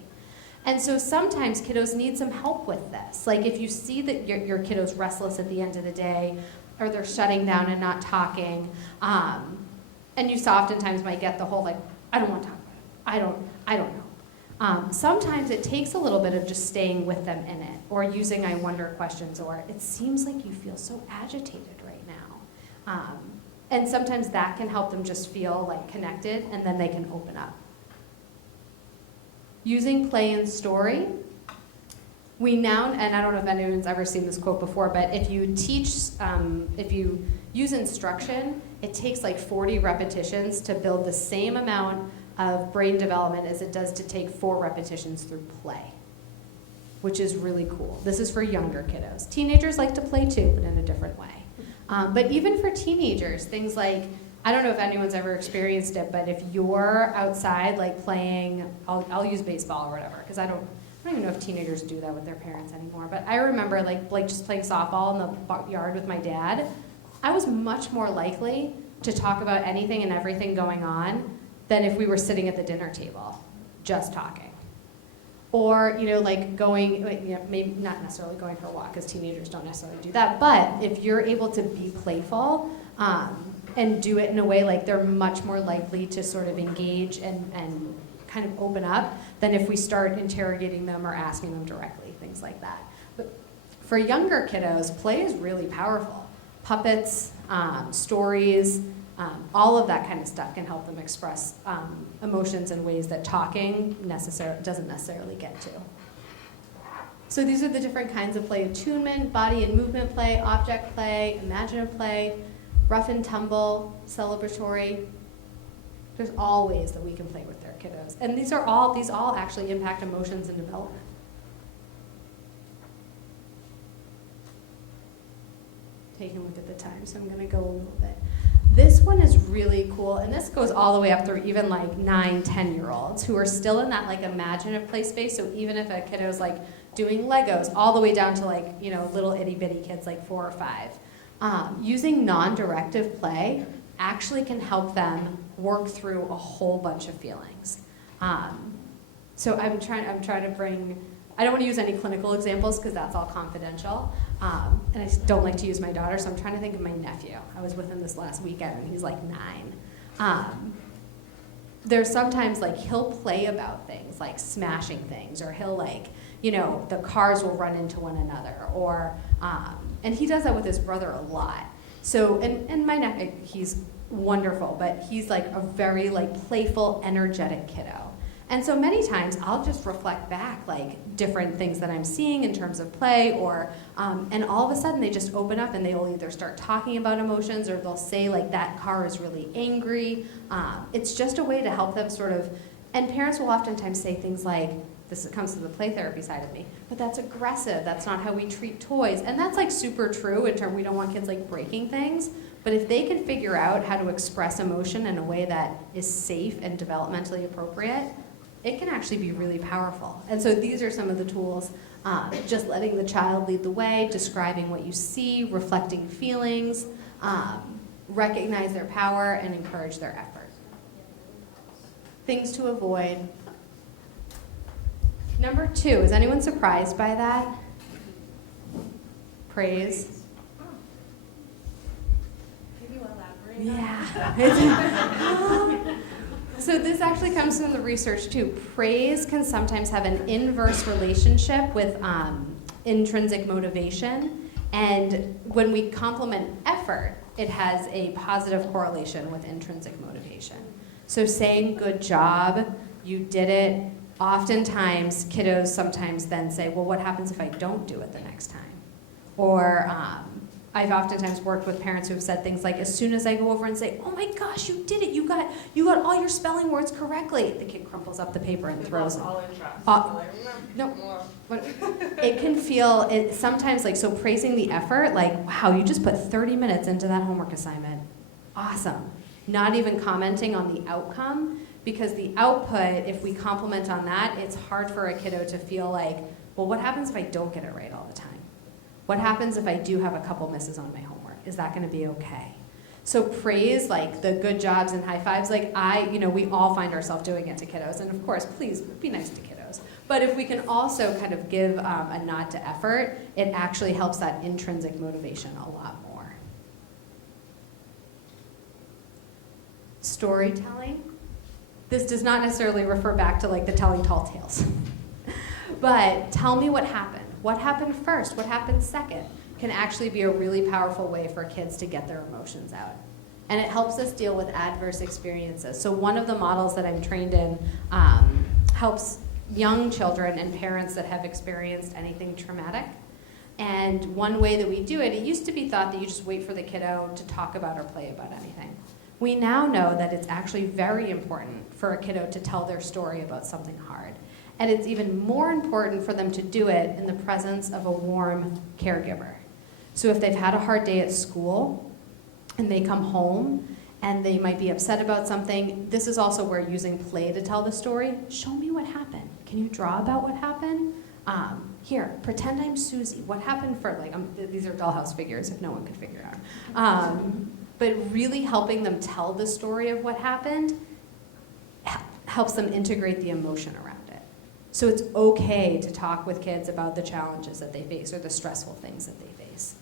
And so sometimes kiddos need some help with this. Like if you see that your kiddo's restless at the end of the day, or they're shutting down and not talking, and you oftentimes might get the whole like, I don't want to talk about it. I don't know. Sometimes it takes a little bit of just staying with them in it, or using I wonder questions, or it seems like you feel so agitated right now. And sometimes that can help them just feel like connected, and then they can open up. Using play and story. We now, and I don't know if anyone's ever seen this quote before, but if you teach, if you use instruction, it takes like 40 repetitions to build the same amount of brain development as it does to take 4 repetitions through play, which is really cool. This is for younger kiddos. Teenagers like to play too, but in a different way. But even for teenagers, things like, I don't know if anyone's ever experienced it, but if you're outside like playing, I'll use baseball or whatever, because I don't even know if teenagers do that with their parents anymore, but I remember like just playing softball in the yard with my dad. I was much more likely to talk about anything and everything going on than if we were sitting at the dinner table, just talking. Or, like going, maybe not necessarily going for a walk, because teenagers don't necessarily do that, but if you're able to be playful and do it in a way like they're much more likely to sort of engage and kind of open up than if we start interrogating them or asking them directly, things like that. But for younger kiddos, play is really powerful. Puppets, stories, all of that kind of stuff can help them express emotions in ways that talking doesn't necessarily get to. So these are the different kinds of play: attunement, body and movement play, object play, imaginative play, rough and tumble, celebratory. There's all ways that we can play with their kiddos. And these all actually impact emotions and development. Taking a look at the time, so I'm going to go a little bit. This one is really cool, and this goes all the way up through even like 9, 10-year-olds who are still in that like imaginative play space. So even if a kiddo's like doing Legos, all the way down to like, little itty bitty kids like 4 or 5. Using non-directive play actually can help them work through a whole bunch of feelings. So I'm trying to bring, I don't want to use any clinical examples because that's all confidential. And I don't like to use my daughter, so I'm trying to think of my nephew. I was with him this last weekend, and he's like 9. There's sometimes like he'll play about things like smashing things, or he'll like, the cars will run into one another, or, and he does that with his brother a lot. So, and my nephew, he's wonderful, but he's like a very like playful, energetic kiddo. And so many times I'll just reflect back like different things that I'm seeing in terms of play, or and all of a sudden they just open up and they'll either start talking about emotions, or they'll say like that car is really angry. It's just a way to help them sort of, and parents will oftentimes say things like, this comes to the play therapy side of me, but that's aggressive, that's not how we treat toys. And that's like super true in terms, we don't want kids like breaking things, but if they can figure out how to express emotion in a way that is safe and developmentally appropriate, it can actually be really powerful. And so these are some of the tools, just letting the child lead the way, describing what you see, reflecting feelings, recognize their power, and encourage their effort. Things to avoid. Number 2, is anyone surprised by that? Praise. Can you elaborate? Yeah. So this actually comes from the research too. Praise can sometimes have an inverse relationship with intrinsic motivation. And when we compliment effort, it has a positive correlation with intrinsic motivation. So saying good job, you did it, oftentimes kiddos sometimes then say, well, what happens if I don't do it the next time? Or I've oftentimes worked with parents who have said things like, as soon as I go over and say, oh my gosh, you did it, you got all your spelling words correctly, the kid crumples up the paper and throws it. All interest. No, it can feel, sometimes like, so praising the effort, like, wow, you just put 30 minutes into that homework assignment. Awesome. Not even commenting on the outcome, because the output, if we compliment on that, it's hard for a kiddo to feel like, well, what happens if I don't get it right all the time? What happens if I do have a couple misses on my homework? Is that going to be okay? So praise, like the good jobs and high fives, like we all find ourselves doing it to kiddos. And of course, please be nice to kiddos. But if we can also kind of give a nod to effort, it actually helps that intrinsic motivation a lot more. Storytelling. This does not necessarily refer back to like the telling tall tales. But tell me what happened. What happened first? What happened second? Can actually be a really powerful way for kids to get their emotions out. And it helps us deal with adverse experiences. So one of the models that I'm trained in helps young children and parents that have experienced anything traumatic. And one way that we do it, it used to be thought that you just wait for the kiddo to talk about or play about anything. We now know that it's actually very important for a kiddo to tell their story about something hard. And it's even more important for them to do it in the presence of a warm caregiver. So if they've had a hard day at school and they come home and they might be upset about something, this is also where using play to tell the story. Show me what happened. Can you draw about what happened? Here, pretend I'm Susie. What happened for, like, these are dollhouse figures if no one could figure it out. But really helping them tell the story of what happened helps them integrate the emotion around it. So it's okay to talk with kids about the challenges that they face or the stressful things that they face.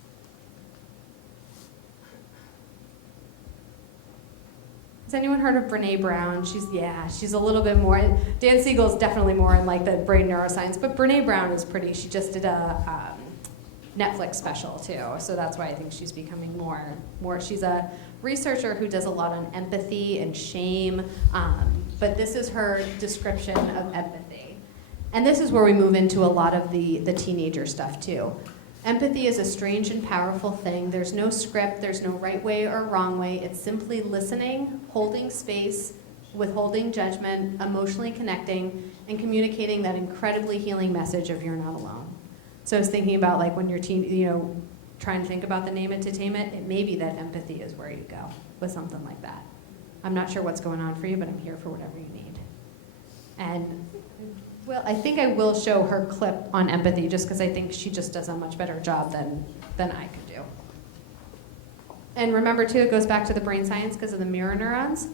Has anyone heard of Brene Brown? She's a little bit more, Dan Siegel's definitely more in like the brain neuroscience, but Brene Brown is pretty, she just did a Netflix special too, so that's why I think she's becoming more, she's a researcher who does a lot on empathy and shame, but this is her description of empathy. And this is where we move into a lot of the teenager stuff too. Empathy is a strange and powerful thing. There's no script, there's no right way or wrong way. It's simply listening, holding space, withholding judgment, emotionally connecting, and communicating that incredibly healing message of you're not alone. So I was thinking about like when you're trying to think about the name it to tame it, it may be that empathy is where you go with something like that. I'm not sure what's going on for you, but I'm here for whatever you need. And well, I think I will show her clip on empathy just because I think she just does a much better job than I could do. And remember too, it goes back to the brain science because of the mirror neurons.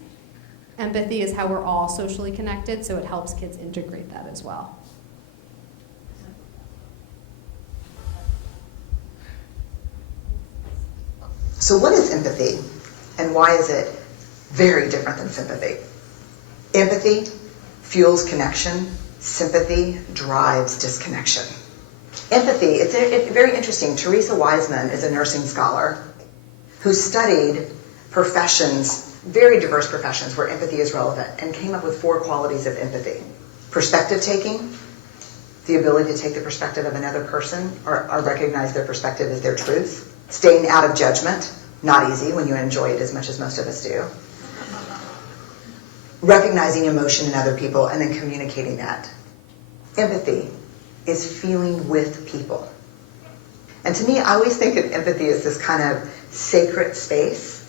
Empathy is how we're all socially connected, so it helps kids integrate that as well. So what is empathy, and why is it very different than sympathy? Empathy fuels connection. Sympathy drives disconnection. Empathy, it's very interesting. Teresa Wiseman is a nursing scholar who studied professions, very diverse professions where empathy is relevant, and came up with 4 qualities of empathy. Perspective taking, the ability to take the perspective of another person or recognize their perspective as their truth. Staying out of judgment, not easy when you enjoy it as much as most of us do. Recognizing emotion in other people and then communicating that. Empathy is feeling with people. And to me, I always think of empathy as this kind of sacred space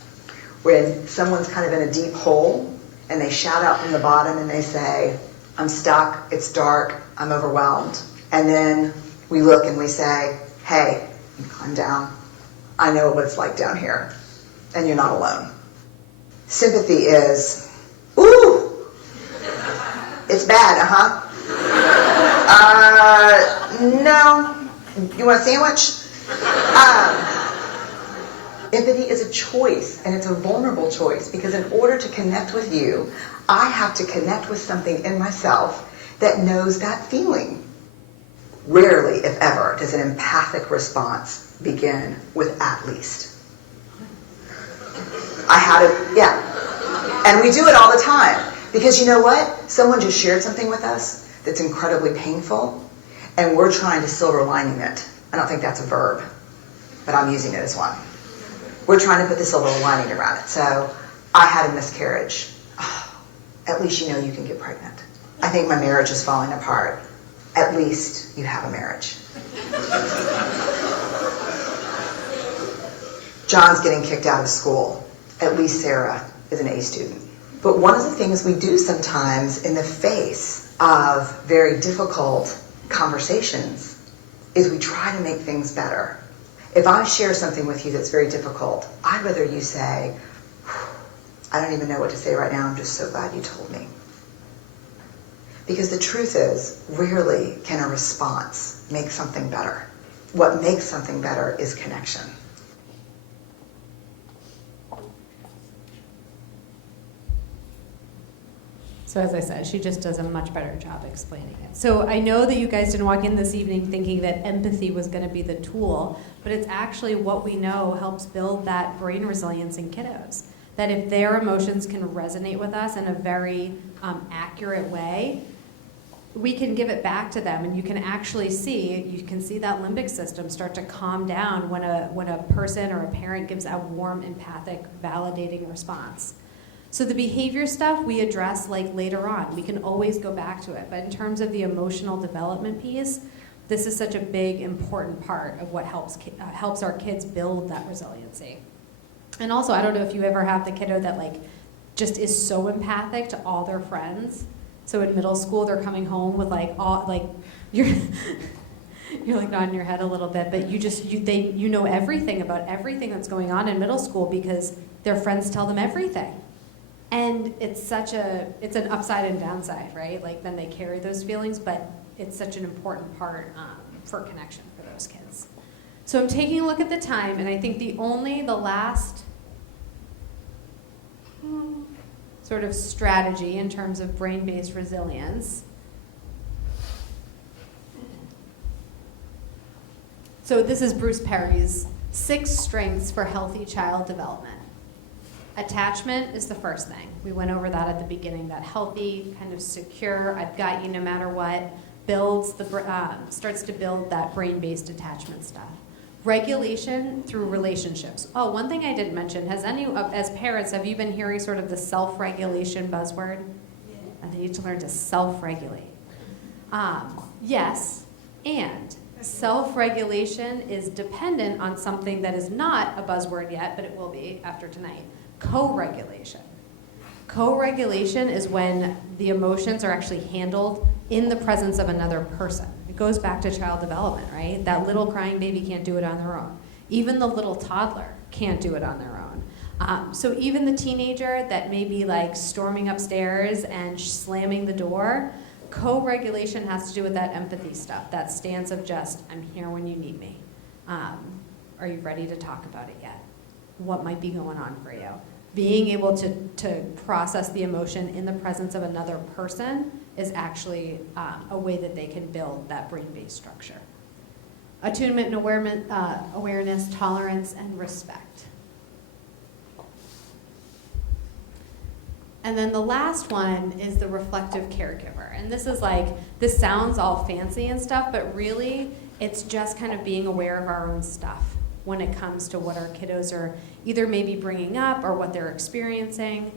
when someone's kind of in a deep hole and they shout out from the bottom and they say, I'm stuck, it's dark, I'm overwhelmed. And then we look and we say, hey, climb down. I know what it's like down here, and you're not alone. Sympathy is, ooh, it's bad, no, you want a sandwich? Empathy is a choice, and it's a vulnerable choice, because in order to connect with you, I have to connect with something in myself that knows that feeling. Rarely, if ever, does an empathic response begin with at least. And we do it all the time. Because you know what? Someone just shared something with us that's incredibly painful, and we're trying to silver lining it. I don't think that's a verb, but I'm using it as one. We're trying to put the silver lining around it. So, I had a miscarriage. Oh, at least you know you can get pregnant. I think my marriage is falling apart. At least you have a marriage. John's getting kicked out of school. At least Sarah is an A student. But one of the things we do sometimes in the face of very difficult conversations is we try to make things better. If I share something with you that's very difficult, I'd rather you say, I don't even know what to say right now, I'm just so glad you told me. Because the truth is, rarely can a response make something better. What makes something better is connection. So as I said, she just does a much better job explaining it. So I know that you guys didn't walk in this evening thinking that empathy was going to be the tool, but it's actually what we know helps build that brain resilience in kiddos. That if their emotions can resonate with us in a very accurate way, we can give it back to them, and you can actually see that limbic system start to calm down when a person or a parent gives a warm, empathic, validating response. So the behavior stuff we address like later on. We can always go back to it. But in terms of the emotional development piece, this is such a big, important part of what helps our kids build that resiliency. And also, I don't know if you ever have the kiddo that like just is so empathic to all their friends. So in middle school, they're coming home with like all like you're like nodding your head a little bit, but you know everything about everything that's going on in middle school because their friends tell them everything. And it's an upside and downside, right? Like then they carry those feelings, but it's such an important part for connection for those kids. So I'm taking a look at the time, and I think the last sort of strategy in terms of brain-based resilience. So this is Bruce Perry's 6 strengths for healthy child development. Attachment is the first thing. We went over that at the beginning, that healthy, kind of secure, I've got you no matter what, starts to build that brain-based attachment stuff. Regulation through relationships. Oh, one thing I didn't mention, as parents, have you been hearing sort of the self-regulation buzzword? Yeah. And they need to learn to self-regulate. Yes, and self-regulation is dependent on something that is not a buzzword yet, but it will be after tonight. Co-regulation. Co-regulation is when the emotions are actually handled in the presence of another person. It goes back to child development, right? That little crying baby can't do it on their own. Even the little toddler can't do it on their own. So even the teenager that may be like storming upstairs and slamming the door, co-regulation has to do with that empathy stuff, that stance of just, I'm here when you need me. Are you ready to talk about it yet? What might be going on for you? Being able to process the emotion in the presence of another person is actually a way that they can build that brain-based structure. Attunement and awareness, tolerance, and respect. And then the last one is the reflective caregiver. And this sounds all fancy and stuff, but really it's just kind of being aware of our own stuff when it comes to what our kiddos are either maybe bringing up or what they're experiencing.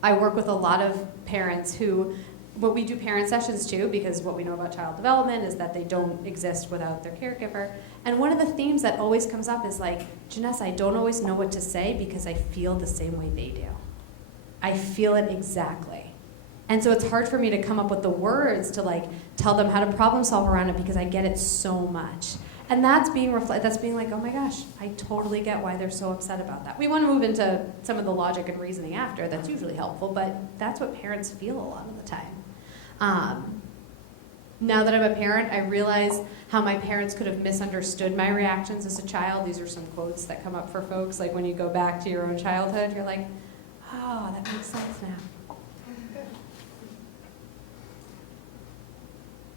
I work with a lot of parents but we do parent sessions too, because what we know about child development is that they don't exist without their caregiver. And one of the themes that always comes up is like, Janessa, I don't always know what to say because I feel the same way they do. I feel it exactly. And so it's hard for me to come up with the words to like tell them how to problem solve around it because I get it so much. And that's being like, oh my gosh, I totally get why they're so upset about that. We want to move into some of the logic and reasoning after. That's usually helpful, but that's what parents feel a lot of the time. Now that I'm a parent, I realize how my parents could have misunderstood my reactions as a child. These are some quotes that come up for folks. Like when you go back to your own childhood, you're like, oh, that makes sense now.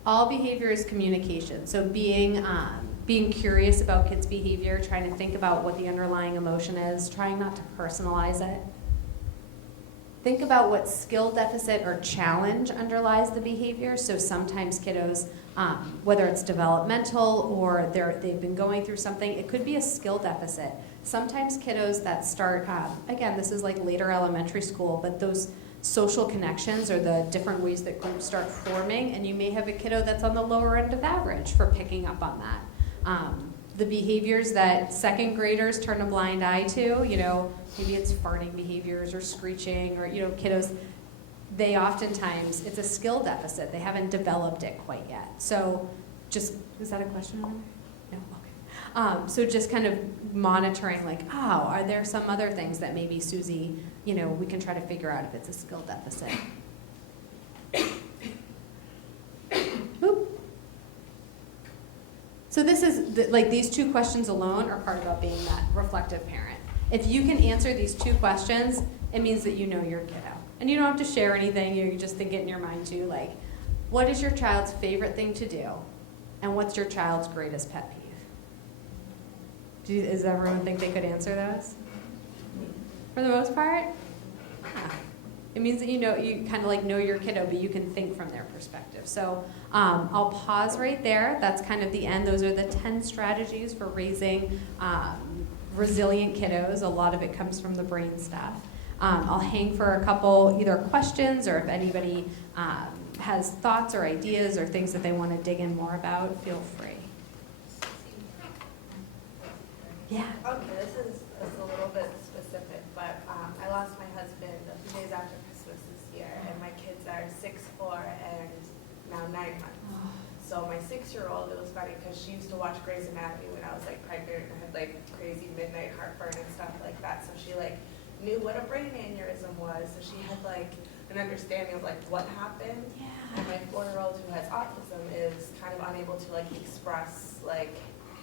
All behavior is communication. So being curious about kids' behavior, trying to think about what the underlying emotion is, trying not to personalize it. Think about what skill deficit or challenge underlies the behavior. So sometimes kiddos, whether it's developmental or they've been going through something, it could be a skill deficit. Sometimes kiddos that start, again, this is like later elementary school, but those social connections are the different ways that groups start forming, and you may have a kiddo that's on the lower end of average for picking up on that. The behaviors that second graders turn a blind eye to, maybe it's farting behaviors or screeching or, kiddos, they oftentimes, it's a skill deficit. They haven't developed it quite yet. So is that a question? No? Okay. So just kind of monitoring like, are there some other things that maybe Susie, we can try to figure out if it's a skill deficit. Oop. So this is, these 2 questions alone are part about being that reflective parent. If you can answer these 2 questions, it means that you know your kiddo. And you don't have to share anything, you just think it in your mind too, like, what is your child's favorite thing to do? And what's your child's greatest pet peeve? Does everyone think they could answer those? For the most part? Yeah. It means that you kind of like know your kiddo, but you can think from their perspective. So I'll pause right there. That's kind of the end. Those are the 10 strategies for raising resilient kiddos. A lot of it comes from the brain stuff. I'll hang for a couple either questions, or if anybody has thoughts or ideas or things that they want to dig in more about, feel free. Yeah. Okay, this is a little bit specific, but I lost my husband a few days after Christmas this year, and my kids are 6'4" and now 9 months. So my 6-year-old, it was funny because she used to watch Grey's Anatomy when I was like pregnant and had like crazy midnight heartburn and stuff like that. So she like knew what a brain aneurysm was. So she had like an understanding of like what happened. Yeah. And my 4-year-old who has autism is kind of unable to like express like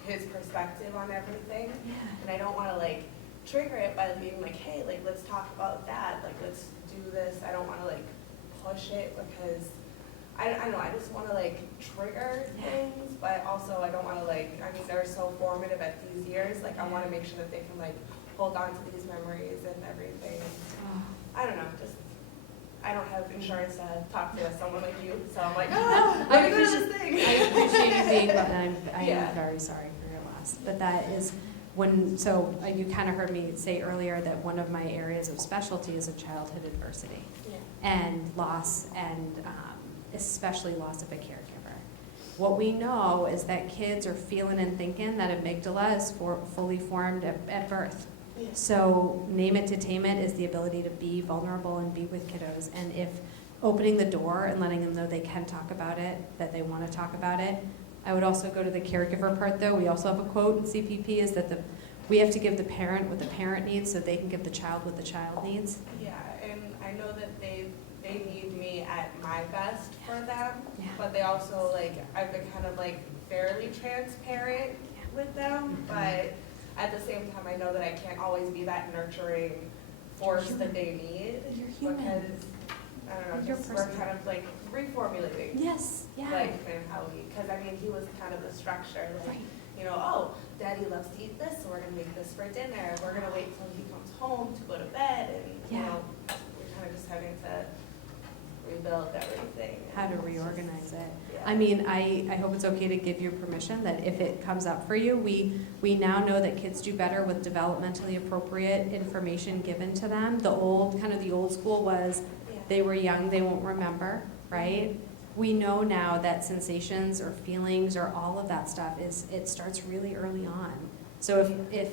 his perspective on everything. Yeah. And I don't want to like trigger it by being like, hey, like let's talk about that. Like let's do this. I don't want to like push it because I don't know, I just want to like trigger things, but also I don't want to like, I mean, they're so formative at these years, like I want to make sure that they can like hold on to these memories and everything. I don't know, just, I don't have insurance to talk to someone like you, so I'm like, let me go to this thing. I appreciate you being, but I Yeah. am very sorry for your loss. But that is when, so you kind of heard me say earlier that one of my areas of specialty is in childhood adversity and loss, and especially loss of a caregiver. What we know is that kids are feeling and thinking that amygdala is fully formed at birth. Yeah. So name it to tame it is the ability to be vulnerable and be with kiddos. And if opening the door and letting them know they can talk about it, that they want to talk about it. I would also go to the caregiver part though. We also have a quote in CPP is that we have to give the parent what the parent needs so they can give the child what the child needs. Yeah, and I know that they need me at my best for them, Yeah. but they also like, I've been kind of like fairly transparent with them, but at the same time I know that I can't always be that nurturing force that they need. You're human. Because, I don't know, You're just we're personal. kind of like reformulating. Yes, yeah. Like, and how because I mean, he was kind of the structure, like, Right. you know, oh, Daddy loves to eat this, so we're gonna make this for dinner. We're gonna wait till he comes home to go to bed, and you Yeah. know, we're kind of just having to rebuild everything. How to And it's reorganize it. yeah. I mean, I hope it's okay to give you permission that if it comes up for you, we now know that kids do better with developmentally appropriate information given to them. The old school was Yeah. they were young, they won't remember, right? We know now that sensations or feelings or all of that stuff it starts really early on. So if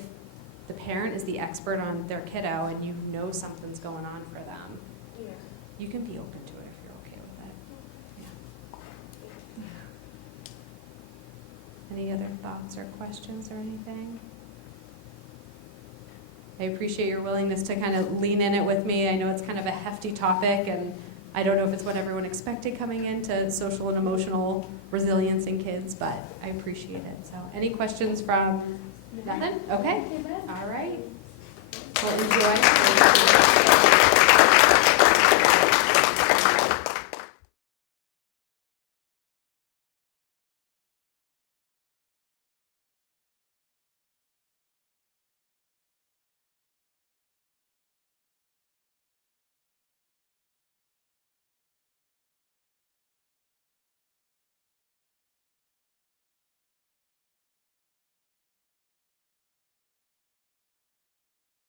the parent is the expert on their kiddo and you know something's going on for them, Yeah. you can be open to it if you're okay with it. Yeah. Any other thoughts or questions or anything? I appreciate your willingness to kind of lean in it with me. I know it's kind of a hefty topic, and I don't know if it's what everyone expected coming into social and emotional resilience in kids, but I appreciate it. So any questions from nothing? Okay. All right. Well, enjoy.